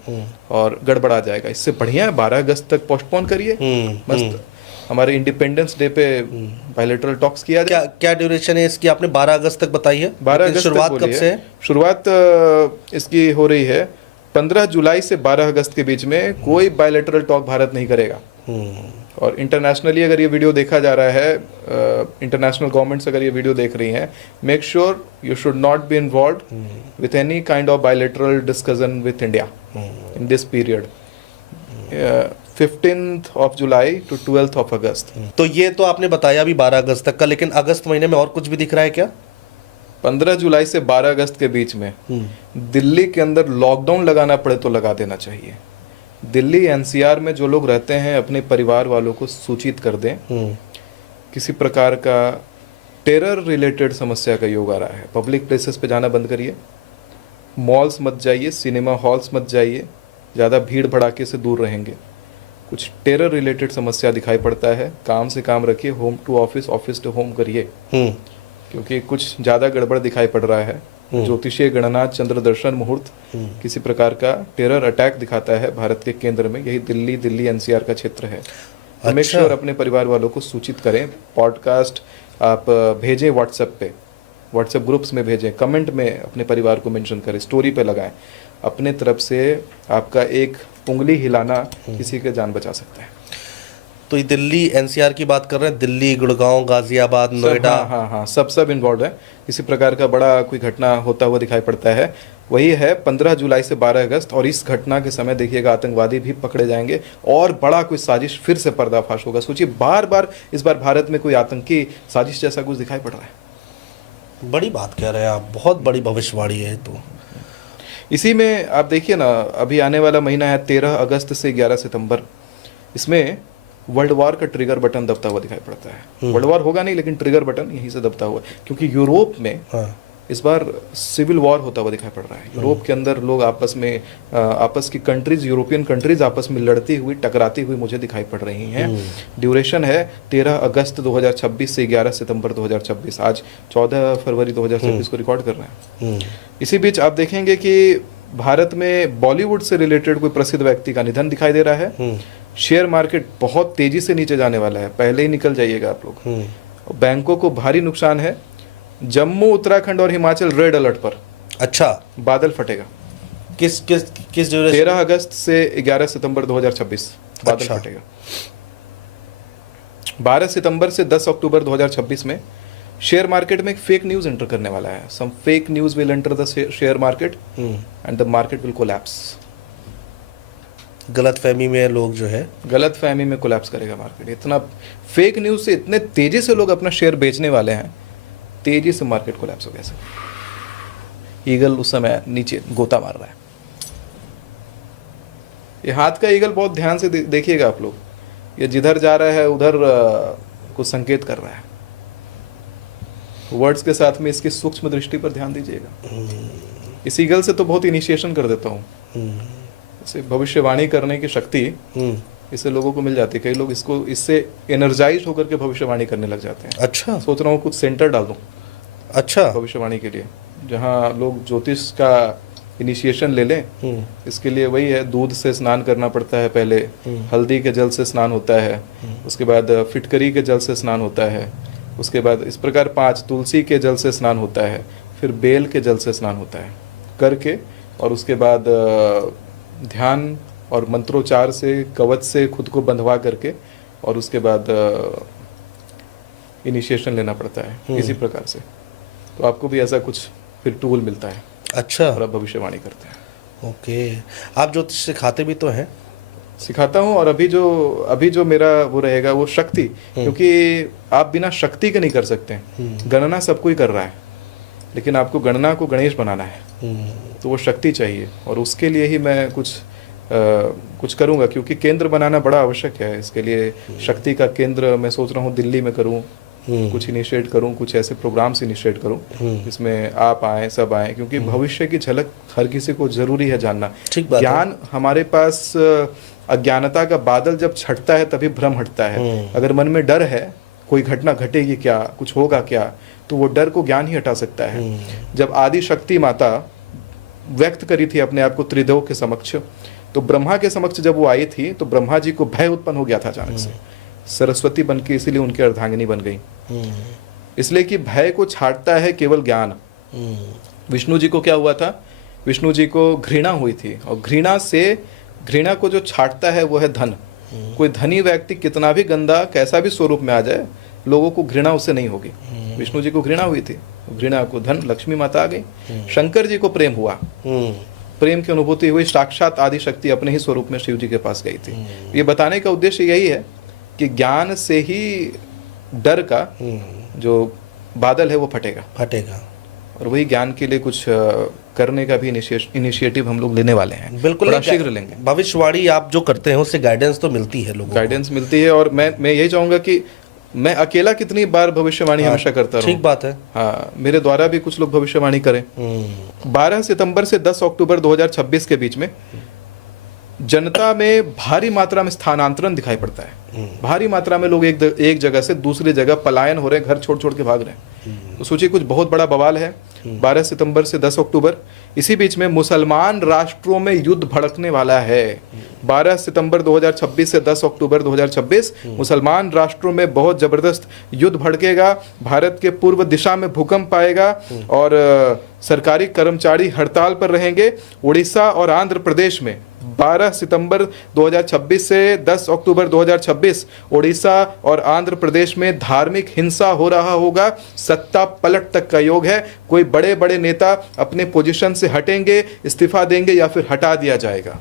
और गड़बड़ा जाएगा। इससे बढ़िया है 12 अगस्त तक पोस्टपोन करिए, मस्त हमारे इंडिपेंडेंस डे पे बायलैटरल टॉक्स किया क्या जाए। क्या ड्यूरेशन है इसकी? आपने 12 अगस्त तक बताई है। 12 अगस्त शुरुआत तक कब बोली से है? है? शुरुआत इसकी हो रही है 15 जुलाई से 12 अगस्त के बीच में कोई बायलैटरल टॉक भारत नहीं करेगा। और इंटरनेशनली अगर ये वीडियो देखा जा रहा है, इंटरनेशनल गवर्नमेंट्स अगर ये वीडियो देख रही हैं, make sure you should not be involved with any kind of bilateral discussion with India in this period 15th of July to 12th of August। तो ये तो आपने बताया अभी 12 अगस्त तक का, लेकिन अगस्त महीने में और कुछ भी दिख रहा है क्या? 15 जुलाई से 12 अगस्त के बीच में दिल्ली के अंदर लॉकडाउन लगाना पड़े तो लगा देना चाहिए। दिल्ली एनसीआर में जो लोग रहते हैं अपने परिवार वालों को सूचित कर दें। किसी प्रकार का टेरर रिलेटेड समस्या का योग आ रहा है, पब्लिक प्लेसेस पे जाना बंद करिए, मॉल्स मत जाइए, सिनेमा हॉल्स मत जाइए, ज़्यादा भीड़ भड़ाके से दूर रहेंगे। कुछ टेरर रिलेटेड समस्या दिखाई पड़ता है, काम से काम रखिए, home to office, office to home करिए, क्योंकि कुछ ज़्यादा गड़बड़ दिखाई पड़ रहा है। ज्योतिषीय गणना, चंद्र दर्शन, मुहूर्त किसी प्रकार का टेरर अटैक दिखाता है भारत के केंद्र में। यही दिल्ली एनसीआर का क्षेत्र है। तो मेक श्योर अपने परिवार वालों को सूचित करें। पॉडकास्ट आप भेजें व्हाट्सएप पे, व्हाट्सएप ग्रुप्स में भेजें, कमेंट में अपने परिवार को मेंशन करें, स्टोरी पे लगाएं। अपने तरफ से आपका एक उंगली हिलाना किसी की जान बचा सकता है। तो ये दिल्ली एनसीआर की बात कर रहे हैं, दिल्ली, गुड़गांव, गाजियाबाद, नोएडा। हाँ, सब इन्वॉल्व है। किसी प्रकार का बड़ा कोई घटना होता हुआ दिखाई पड़ता है, वही है 15 जुलाई से 12 अगस्त। और इस घटना के समय देखिएगा आतंकवादी भी पकड़े जाएंगे और बड़ा कोई साजिश फिर से पर्दाफाश होगा। सोचिए बार बार इस बार भारत में कोई आतंकी साजिश जैसा कुछ दिखाई पड़ रहा है। बड़ी बात कह रहे हैं आप, बहुत बड़ी भविष्यवाणी है। तो इसी में आप देखिए ना, अभी आने वाला महीना है 13 अगस्त से 11 सितंबर, इसमें वर्ल्ड वॉर का ट्रिगर बटन दबता हुआ दिखाई पड़ता है। वर्ल्ड वॉर होगा नहीं, लेकिन ट्रिगर बटन यहीं से दबता हुआ, क्योंकि यूरोप में इस बार सिविल वॉर होता हुआ दिखाई पड़ रहा है। यूरोप के अंदर लोग आपस में, आपस की कंट्रीज, यूरोपियन कंट्रीज आपस में लड़ती हुई, टकराती हुई मुझे दिखाई पड़ रही हैं। ड्यूरेशन है 13 अगस्त 2026 से 11 सितंबर 2026। आज 14 फरवरी 2026 को रिकॉर्ड कर रहे हैं। इसी बीच आप देखेंगे कि भारत में बॉलीवुड से रिलेटेड कोई प्रसिद्ध व्यक्ति का निधन दिखाई दे रहा है। शेयर मार्केट बहुत तेजी से नीचे जाने वाला है, पहले ही निकल जाइएगा आप लोग। बैंकों को भारी नुकसान है। जम्मू, उत्तराखंड और हिमाचल रेड अलर्ट पर। अच्छा, बादल फटेगा। किस किस किस ड्यूरेशन? 13 अगस्त से 11 सितंबर 2026 बादल अच्छा। फटेगा। 12 सितंबर से 10 अक्टूबर 2026 में शेयर मार्केट में एक फेक न्यूज एंटर करने वाला है। Some fake news will enter the share market and the market will collapse. गलत फहमी में लोग जो है, गलत फहमी में कोलैप्स करेगा मार्केट। इतना फेक न्यूज से इतने तेजी से लोग अपना शेयर बेचने वाले हैं, तेजी से मार्केट कोलैप्स हो गया सर। ईगल उस समय नीचे गोता मार रहा है। ये हाथ का ईगल बहुत ध्यान से देखिएगा आप लोग, ये जिधर जा रहा है उधर कुछ संकेत कर रहा है। वर्ड्स के साथ में इसकी सूक्ष्म दृष्टि पर ध्यान दीजिएगा। इस ईगल से तो बहुत इनिशिएशन कर देता हूँ। इसे भविष्यवाणी करने की शक्ति इससे लोगों को मिल जाती है। कई लोग इससे एनर्जाइज होकर के भविष्यवाणी करने लग जाते हैं। अच्छा, सोच रहा हूँ कुछ सेंटर डाल दूँ अच्छा, भविष्यवाणी के लिए, जहाँ लोग ज्योतिष का इनिशिएशन ले लें। इसके लिए वही है, दूध से स्नान करना पड़ता है पहले, हल्दी के जल से स्नान होता है, उसके बाद फिटकरी के जल से स्नान होता है, उसके बाद इस प्रकार 5 तुलसी के जल से स्नान होता है, फिर बेल के जल से स्नान होता है करके, और उसके बाद ध्यान और मंत्रोच्चार से, कवच से खुद को बंधवा करके, और उसके बाद इनिशिएशन लेना पड़ता है इसी प्रकार से। तो आपको भी ऐसा कुछ फिर टूल मिलता है। अच्छा, और आप भविष्यवाणी करते हैं। ओके। आप ज्योतिष सिखाते भी तो हैं? सिखाता हूँ। और अभी जो मेरा वो रहेगा वो शक्ति, क्योंकि आप बिना शक्ति के नहीं कर सकते। गणना सब कोई कर रहा है, लेकिन आपको गणना को गणेश बनाना है, तो वो शक्ति चाहिए। और उसके लिए ही मैं कुछ करूँगा, क्योंकि केंद्र बनाना बड़ा आवश्यक है। इसके लिए शक्ति का केंद्र मैं सोच रहा हूँ दिल्ली में करूँ, कुछ इनिशिएट करूँ, कुछ ऐसे प्रोग्राम्स इनिशिएट करूँ जिसमें आप आएँ, सब आएँ, क्योंकि भविष्य की झलक हर किसी को जरूरी है जानना। ठीक बात है। ज्ञान हमारे पास अज्ञानता का बादल जब छटता है तभी भ्रम हटता है। अगर मन में डर है कोई घटना घटेगी क्या, कुछ होगा क्या, तो वो डर को ज्ञान ही हटा सकता है। जब आदि शक्ति माता व्यक्त करी थी अपने आप को त्रिदेव के समक्ष, तो ब्रह्मा के समक्ष जब वो आई थी तो ब्रह्मा जी को भय उत्पन्न हो गया था अचानक से। सरस्वती बन के इसीलिए उनकी अर्धांगिनी बन गई, इसलिए कि भय को छाटता है केवल ज्ञान। विष्णु जी को क्या हुआ था, विष्णु जी को घृणा हुई थी, और घृणा को जो छाटता है वो है धन। कोई धनी व्यक्ति कितना भी गंदा कैसा भी स्वरूप में आ जाए, लोगों को घृणा उससे नहीं होगी। विष्णु जी को घृणा हुई थी, घृणा को धन, लक्ष्मी माता आ गई। शंकर जी को प्रेम हुआ, प्रेम की अनुभूति हुई, साक्षात आदि शक्ति अपने ही स्वरूप में शिव जी के पास गई थी। ये बताने का उद्देश्य यही है कि ज्ञान से ही डर का जो बादल है वो फटेगा, और वही ज्ञान के लिए कुछ करने का भी इनिशिएटिव हम लोग लेने वाले हैं। बिल्कुल बड़ा शीघ्र लेंगे। भविष्यवाणी आप जो करते हैं उससे गाइडेंस तो मिलती है लोगों को। गाइडेंस मिलती है, और मैं यही चाहूंगा कि मैं अकेला कितनी बार भविष्यवाणी हमेशा करता रहूं। ठीक बात है। हाँ, मेरे द्वारा भी कुछ लोग भविष्यवाणी करें। 12 सितंबर से 10 अक्टूबर 2026 के बीच में जनता में भारी मात्रा में स्थानांतरण दिखाई पड़ता है। भारी मात्रा में लोग एक जगह से दूसरी जगह पलायन हो रहे हैं, घर छोड़ छोड़ के भाग रहे हैं। तो सोचिए कुछ बहुत बड़ा बवाल है। 12 सितंबर से 10 अक्टूबर, इसी बीच में मुसलमान राष्ट्रों में युद्ध भड़कने वाला है। 12 सितंबर 2026 से 10 अक्टूबर 2026 मुसलमान राष्ट्रों में बहुत जबरदस्त युद्ध भड़केगा। भारत के पूर्व दिशा में भूकंप आएगा और सरकारी कर्मचारी हड़ताल पर रहेंगे। उड़ीसा और आंध्र प्रदेश में 12 सितंबर 2026 से 10 अक्टूबर 2026 उड़ीसा और आंध्र प्रदेश में धार्मिक हिंसा हो रहा होगा। सत्ता पलट तक का योग है। कोई बड़े बड़े नेता अपने पोजीशन से हटेंगे, इस्तीफा देंगे या फिर हटा दिया जाएगा।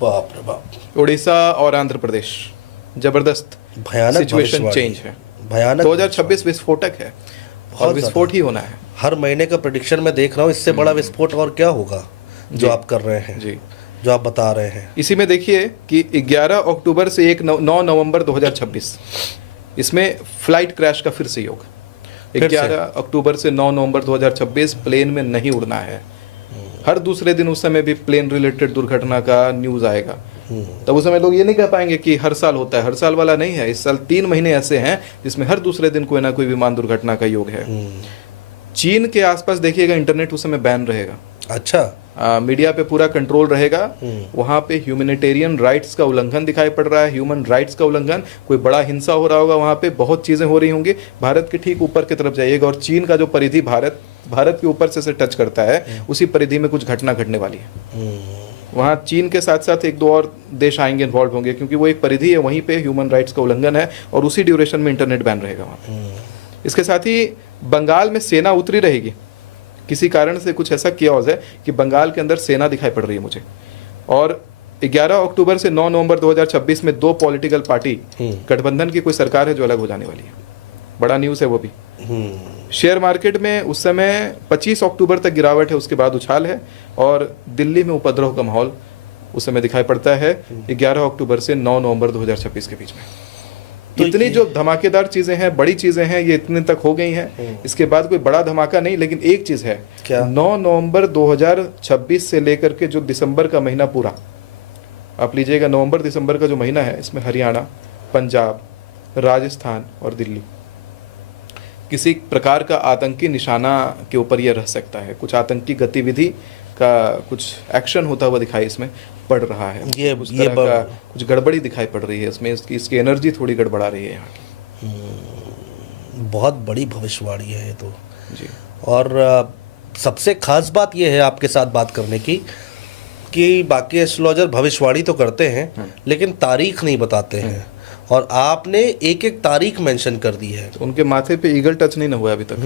बाप रे बाप। उड़ीसा और आंध्र प्रदेश, जबरदस्त भयानक सिचुएशन चेंज है। भयानक 2026 विस्फोटक है और विस्फोट ही होना है। हर महीने का प्रेडिक्शन मैं देख रहा हूँ, इससे बड़ा विस्फोट और क्या होगा जो आप कर रहे हैं जी, जो आप बता रहे हैं। इसी में देखिए कि 11 अक्टूबर से 9 नवंबर 2026 इसमें फ्लाइट क्रैश का फिर से योग। 11 अक्टूबर से 9 नवंबर 2026 प्लेन में नहीं उड़ना है। हर दूसरे दिन उस समय भी प्लेन रिलेटेड दुर्घटना का न्यूज़ आएगा। तब उस समय लोग ये नहीं कह पाएंगे कि हर साल होता है। हर साल वाला नहीं है। इस साल 3 महीने ऐसे हैं जिसमें हर दूसरे दिन कोई ना कोई विमान दुर्घटना का योग है। चीन के आसपास देखिएगा इंटरनेट उस समय बैन रहेगा। अच्छा। मीडिया पे पूरा कंट्रोल रहेगा। वहाँ पे ह्यूमैनिटेरियन राइट्स का उल्लंघन दिखाई पड़ रहा है, ह्यूमन राइट्स का उल्लंघन, कोई बड़ा हिंसा हो रहा होगा, वहाँ पे बहुत चीज़ें हो रही होंगी। भारत के ठीक ऊपर की तरफ जाइएगा और चीन का जो परिधि भारत के ऊपर से टच करता है, उसी परिधि में कुछ घटना घटने वाली है। वहाँ चीन के साथ साथ 1-2 और देश आएंगे, इन्वॉल्व होंगे, क्योंकि वो एक परिधि है, वहीं पे ह्यूमन राइट्स का उल्लंघन है और उसी ड्यूरेशन में इंटरनेट बैन रहेगा वहाँ पे। इसके साथ ही बंगाल में सेना उतरी रहेगी। किसी कारण से कुछ ऐसा कियाओस है कि बंगाल के अंदर सेना दिखाई पड़ रही है मुझे। और 11 अक्टूबर से 9 नवंबर 2026 में 2 पॉलिटिकल पार्टी गठबंधन की कोई सरकार है जो अलग हो जाने वाली है। बड़ा न्यूज़ है वो भी। शेयर मार्केट में उस समय 25 अक्टूबर तक गिरावट है, उसके बाद उछाल है और दिल्ली में उपद्रव का माहौल उस समय दिखाई पड़ता है 11 अक्टूबर से 9 नवंबर 2026 के बीच में। तो इतनी जो धमाकेदार चीजें हैं, बड़ी चीजें हैं, ये इतने तक हो गई हैं। इसके बाद कोई बड़ा धमाका नहीं, लेकिन एक चीज है। क्या? 9 नवंबर 2026 से लेकर के जो दिसंबर का महीना पूरा आप लीजिएगा, नवंबर दिसंबर का जो महीना है, इसमें हरियाणा, पंजाब, राजस्थान और दिल्ली किसी प्रकार का आतंकी निशाना के ऊपर यह रह सकता है। कुछ आतंकी गतिविधि का कुछ एक्शन होता हुआ दिखाई इसमें पड़ रहा है। ये का कुछ गड़बड़ी दिखाई पड़ रही है इसमें। इसकी एनर्जी थोड़ी गड़बड़ा रही है यहाँ की। बहुत बड़ी भविष्यवाणी है ये तो जी। और सबसे खास बात यह है आपके साथ बात करने की कि बाकी एस्ट्रोलॉजर भविष्यवाणी तो करते हैं लेकिन तारीख नहीं बताते हैं, और आपने एक एक तारीख मेंशन कर दी है। तो उनके माथे पे ईगल टच नहीं ना हुआ अभी तक।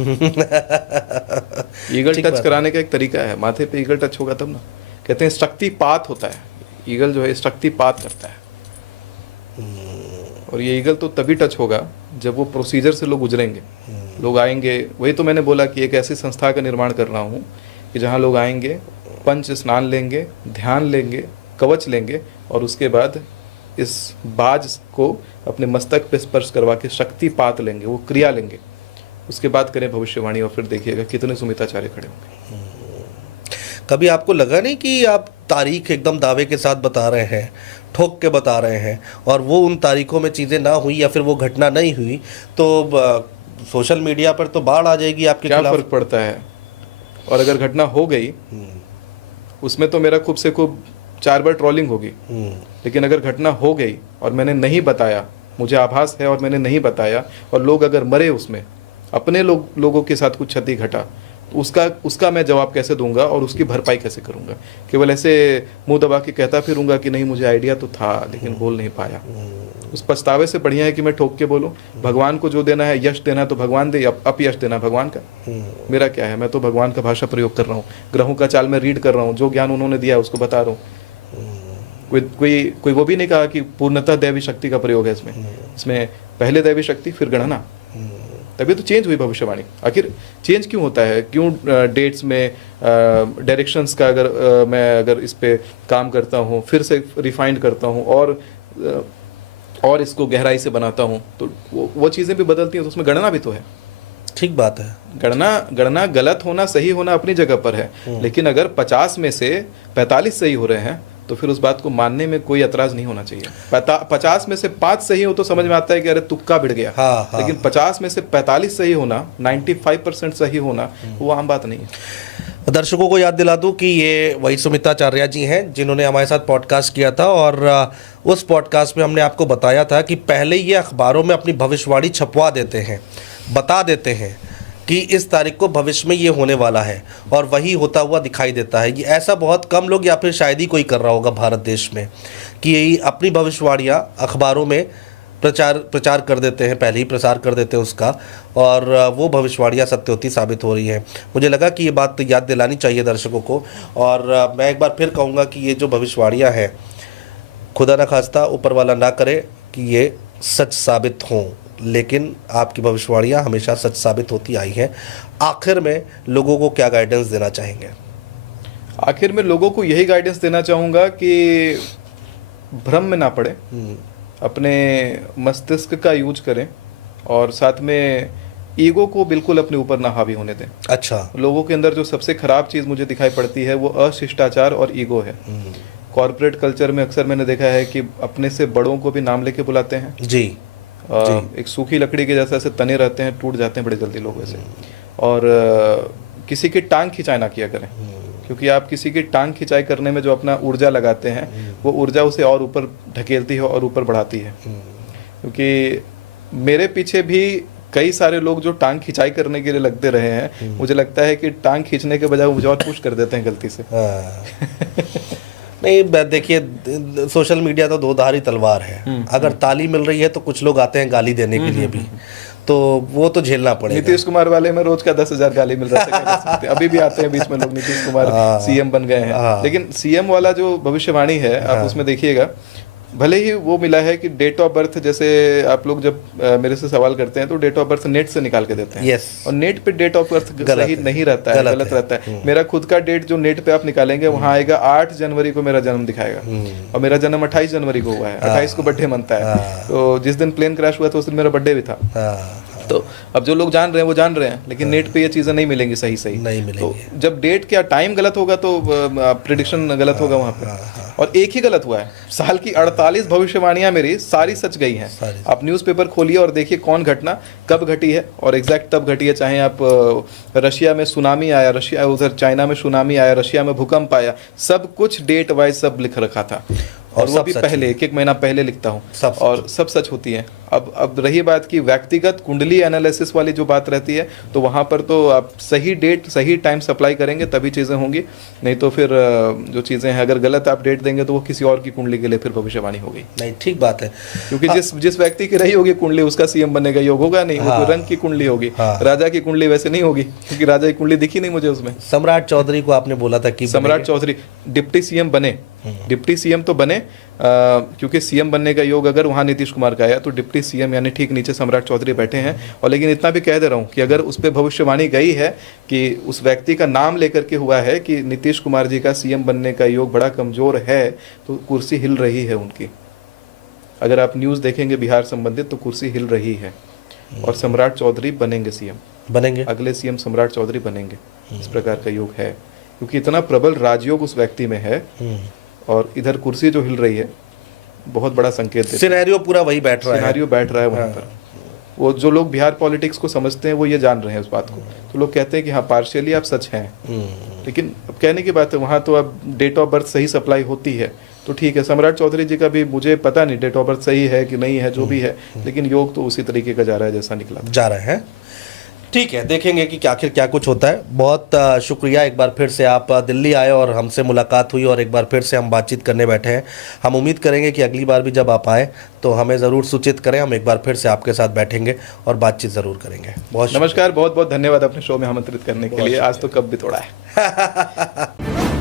ईगल टच कराने का एक तरीका है, माथे पे ईगल टच होगा तब ना। कहते हैं शक्तिपात होता है, ईगल जो है शक्तिपात करता है। और ये ईगल तो तभी टच होगा जब वो प्रोसीजर से लोग गुजरेंगे, लोग आएंगे। वही तो मैंने बोला कि एक ऐसी संस्था का निर्माण कर रहा हूँ कि जहाँ लोग आएंगे, पंच स्नान लेंगे, ध्यान लेंगे, कवच लेंगे और उसके बाद इस बाज को अपने मस्तक पे स्पर्श करवा के शक्तिपात लेंगे, वो क्रिया लेंगे। उसके बाद करें भविष्यवाणी और फिर देखिएगा कितने सुमिताचार्य खड़े होंगे। कभी आपको लगा नहीं कि आप तारीख एकदम दावे के साथ बता रहे हैं, ठोक के बता रहे हैं, और वो उन तारीखों में चीज़ें ना हुई या फिर वो घटना नहीं हुई तो सोशल मीडिया पर तो बाढ़ आ जाएगी आपके क्या खिलाफ। फर्क पड़ता है? और अगर घटना हो गई उसमें तो मेरा खूब से खूब 4 बार ट्रोलिंग होगी, लेकिन अगर घटना हो गई और मैंने नहीं बताया, मुझे आभास है और मैंने नहीं बताया, और लोग अगर मरे उसमें, अपने लोगों के साथ कुछ क्षति घटा, तो उसका मैं जवाब कैसे दूंगा और उसकी भरपाई कैसे करूंगा? केवल ऐसे मुंह दबा के कहता फिरूंगा कि नहीं मुझे आइडिया तो था लेकिन बोल नहीं पाया। उस पछतावे से बढ़िया है कि मैं ठोक के बोलूं। भगवान को जो देना है, यश देना है तो भगवान दे, अपयश देना भगवान का। मेरा क्या है, मैं तो भगवान का भाषा प्रयोग कर रहा हूँ, ग्रहों का चाल में रीड कर रहा हूँ, जो ज्ञान उन्होंने दिया उसको बता रहा हूँ। कोई वो भी नहीं कहा कि पूर्णतः दैवी शक्ति का प्रयोग है इसमें पहले दैवी शक्ति फिर गणना, तभी तो चेंज हुई भविष्यवाणी। आखिर चेंज क्यों होता है? क्यों डेट्स में डायरेक्शंस का मैं अगर इस पे काम करता हूँ, फिर से रिफाइंड करता हूँ और इसको गहराई से बनाता हूँ, तो वो चीज़ें भी बदलती हैं, तो उसमें गणना भी तो है। ठीक बात है। गणना गलत होना सही होना अपनी जगह पर है, लेकिन अगर 50 में से 45 सही हो रहे हैं तो फिर उस बात को मानने में कोई एतराज नहीं होना चाहिए। 50 में से 5 सही हो तो समझ में आता है कि अरे तुक्का भिड़ गया। हाँ। लेकिन 50 में से 45 सही होना, 95% सही होना, वो आम बात नहीं है। दर्शकों को याद दिला दूं कि ये वही सुमिताचार्य जी हैं जिन्होंने हमारे साथ पॉडकास्ट किया था, और उस पॉडकास्ट में हमने आपको बताया था कि पहले ये अखबारों में अपनी भविष्यवाणी छपवा देते हैं, बता देते हैं कि इस तारीख को भविष्य में ये होने वाला है, और वही होता हुआ दिखाई देता है। ये ऐसा बहुत कम लोग या फिर शायद ही कोई कर रहा होगा भारत देश में कि अपनी भविष्यवाणियाँ अखबारों में प्रचार कर देते हैं, पहले ही प्रसार कर देते हैं उसका, और वो भविष्यवाणियाँ सत्य होती साबित हो रही हैं। मुझे लगा कि ये बात याद दिलानी चाहिए दर्शकों को, और मैं एक बार फिर कहूँगा कि ये जो भविष्यवाणियाँ हैं, खुदा न खास्ता ऊपर वाला ना करे कि ये सच साबित हों, लेकिन आपकी भविष्यवाणियाँ हमेशा सच साबित होती आई हैं। आखिर में लोगों को क्या गाइडेंस देना चाहेंगे? आखिर में लोगों को यही गाइडेंस देना चाहूँगा कि भ्रम में ना पड़े, अपने मस्तिष्क का यूज करें, और साथ में ईगो को बिल्कुल अपने ऊपर ना हावी होने दें। अच्छा। लोगों के अंदर जो सबसे खराब चीज़ मुझे दिखाई पड़ती है वो अशिष्टाचार और ईगो है। कॉर्पोरेट कल्चर में अक्सर मैंने देखा है कि अपने से बड़ों को भी नाम लेके बुलाते हैं। जी। एक सूखी लकड़ी के जैसे ऐसे तने रहते हैं, टूट जाते हैं बड़े जल्दी लोग ऐसे। और किसी की टांग खिंचाई ना किया करें, क्योंकि आप किसी की टांग खिंचाई करने में जो अपना ऊर्जा लगाते हैं, वो ऊर्जा उसे और ऊपर ढकेलती है और ऊपर बढ़ाती है। क्योंकि मेरे पीछे भी कई सारे लोग जो टांग खिंचाई करने के लिए लगते रहे हैं, मुझे लगता है कि टांग खींचने के बजाय मुझे और पुश कर देते हैं गलती से। नहीं, देखिए, सोशल मीडिया तो दो धारी तलवार है। अगर ताली मिल रही है तो कुछ लोग आते हैं गाली देने के लिए भी, तो वो तो झेलना पड़ेगा। नीतीश कुमार वाले में रोज का 10,000 गाली मिल रहा है। अभी भी आते हैं बीच में लोग, नीतीश कुमार सीएम बन गए हैं। लेकिन सीएम वाला जो भविष्यवाणी है, आप उसमें देखिएगा, भले ही वो मिला है कि डेट ऑफ बर्थ, जैसे आप लोग जब मेरे से सवाल करते हैं तो डेट ऑफ बर्थ नेट से निकाल के देते हैं। yes. और नेट पे डेट ऑफ बर्थ सही नहीं रहता है, गलत रहता है। मेरा खुद का डेट जो नेट पे आप निकालेंगे, वहाँ आएगा 8 जनवरी को मेरा जन्म दिखाएगा, और मेरा जन्म 28 जनवरी को हुआ है। 28 को बर्थडे मनता है, तो जिस दिन प्लेन क्रैश हुआ था उस दिन मेरा बर्थडे भी था। तो अब जो लोग जान रहे हैं वो जान रहे हैं, लेकिन नेट पे ये चीज़ें नहीं मिलेंगी सही नहीं मिलेंगी। तो जब डेट क्या टाइम गलत होगा तो प्रिडिक्शन गलत होगा वहाँ पे। और एक ही गलत हुआ है, साल की 48 भविष्यवाणियाँ मेरी सारी सच गई हैं। आप न्यूज़पेपर खोलिए और देखिए कौन घटना कब घटी है, और एग्जैक्ट तब घटी है। चाहे आप रशिया में सुनामी आया, रशिया उधर चाइना में सुनामी आया, रशिया में भूकंप आया, सब कुछ डेट वाइज सब लिख रखा था, और वो भी पहले 1-1 महीना पहले लिखता हूँ, और सब सच होती है। अब रही बात की व्यक्तिगत कुंडली एनालिसिस वाली जो बात रहती है, तो वहाँ पर तो आप सही डेट सही टाइम सप्लाई करेंगे तभी चीज़ें होंगी, नहीं तो फिर जो चीज़ें हैं अगर गलत आप डेट देंगे तो वो किसी और की कुंडली के लिए फिर भविष्यवाणी होगी। नहीं, ठीक बात है, क्योंकि जिस व्यक्ति की रही होगी कुंडली उसका सीएम बनने का योग होगा नहीं। वो तो रंग की कुंडली होगी, राजा की कुंडली वैसे नहीं होगी, क्योंकि राजा की कुंडली दिखी नहीं मुझे उसमें। सम्राट चौधरी को आपने बोला था कि सम्राट चौधरी डिप्टी सीएम बने, डिप्टी सीएम तो बने, क्योंकि सीएम बनने का योग अगर वहाँ नीतीश कुमार का आया तो डिप्टी सीएम यानी ठीक नीचे सम्राट चौधरी बैठे हैं। और लेकिन इतना भी कह दे रहा हूँ कि अगर उस पर भविष्यवाणी गई है कि उस व्यक्ति का नाम लेकर के हुआ है कि नीतीश कुमार जी का सीएम बनने का योग बड़ा कमजोर है, तो कुर्सी हिल रही है उनकी। अगर आप न्यूज़ देखेंगे बिहार संबंधित तो कुर्सी हिल रही है, और सम्राट चौधरी बनेंगे सीएम, बनेंगे, अगले सीएम सम्राट चौधरी बनेंगे। इस प्रकार का योग है, क्योंकि इतना प्रबल राजयोग उस व्यक्ति में है और इधर कुर्सी जो हिल रही है बहुत बड़ा संकेत देती है। सिनेरियो पूरा वही बैठ रहा है। सिनेरियो बैठ रहा है वहाँ पर। वो जो लोग बिहार पॉलिटिक्स को समझते हैं वो ये जान रहे हैं उस बात को, तो लोग कहते हैं कि हाँ पार्शियली आप सच हैं। लेकिन अब कहने की बात है, वहाँ तो अब डेट ऑफ बर्थ सही सप्लाई होती है तो ठीक है। सम्राट चौधरी जी का भी मुझे पता नहीं डेट ऑफ बर्थ सही है कि नहीं है, जो भी है, लेकिन योग तो उसी तरीके का जा रहा है जैसा निकला जा रहे हैं। ठीक है, देखेंगे कि आखिर क्या कुछ होता है। बहुत शुक्रिया, एक बार फिर से आप दिल्ली आए और हमसे मुलाकात हुई और एक बार फिर से हम बातचीत करने बैठे हैं। हम उम्मीद करेंगे कि अगली बार भी जब आप आए तो हमें ज़रूर सूचित करें, हम एक बार फिर से आपके साथ बैठेंगे और बातचीत ज़रूर करेंगे। बहुत नमस्कार, बहुत बहुत धन्यवाद अपने शो में आमंत्रित करने के लिए। आज तो कब भी थोड़ा है।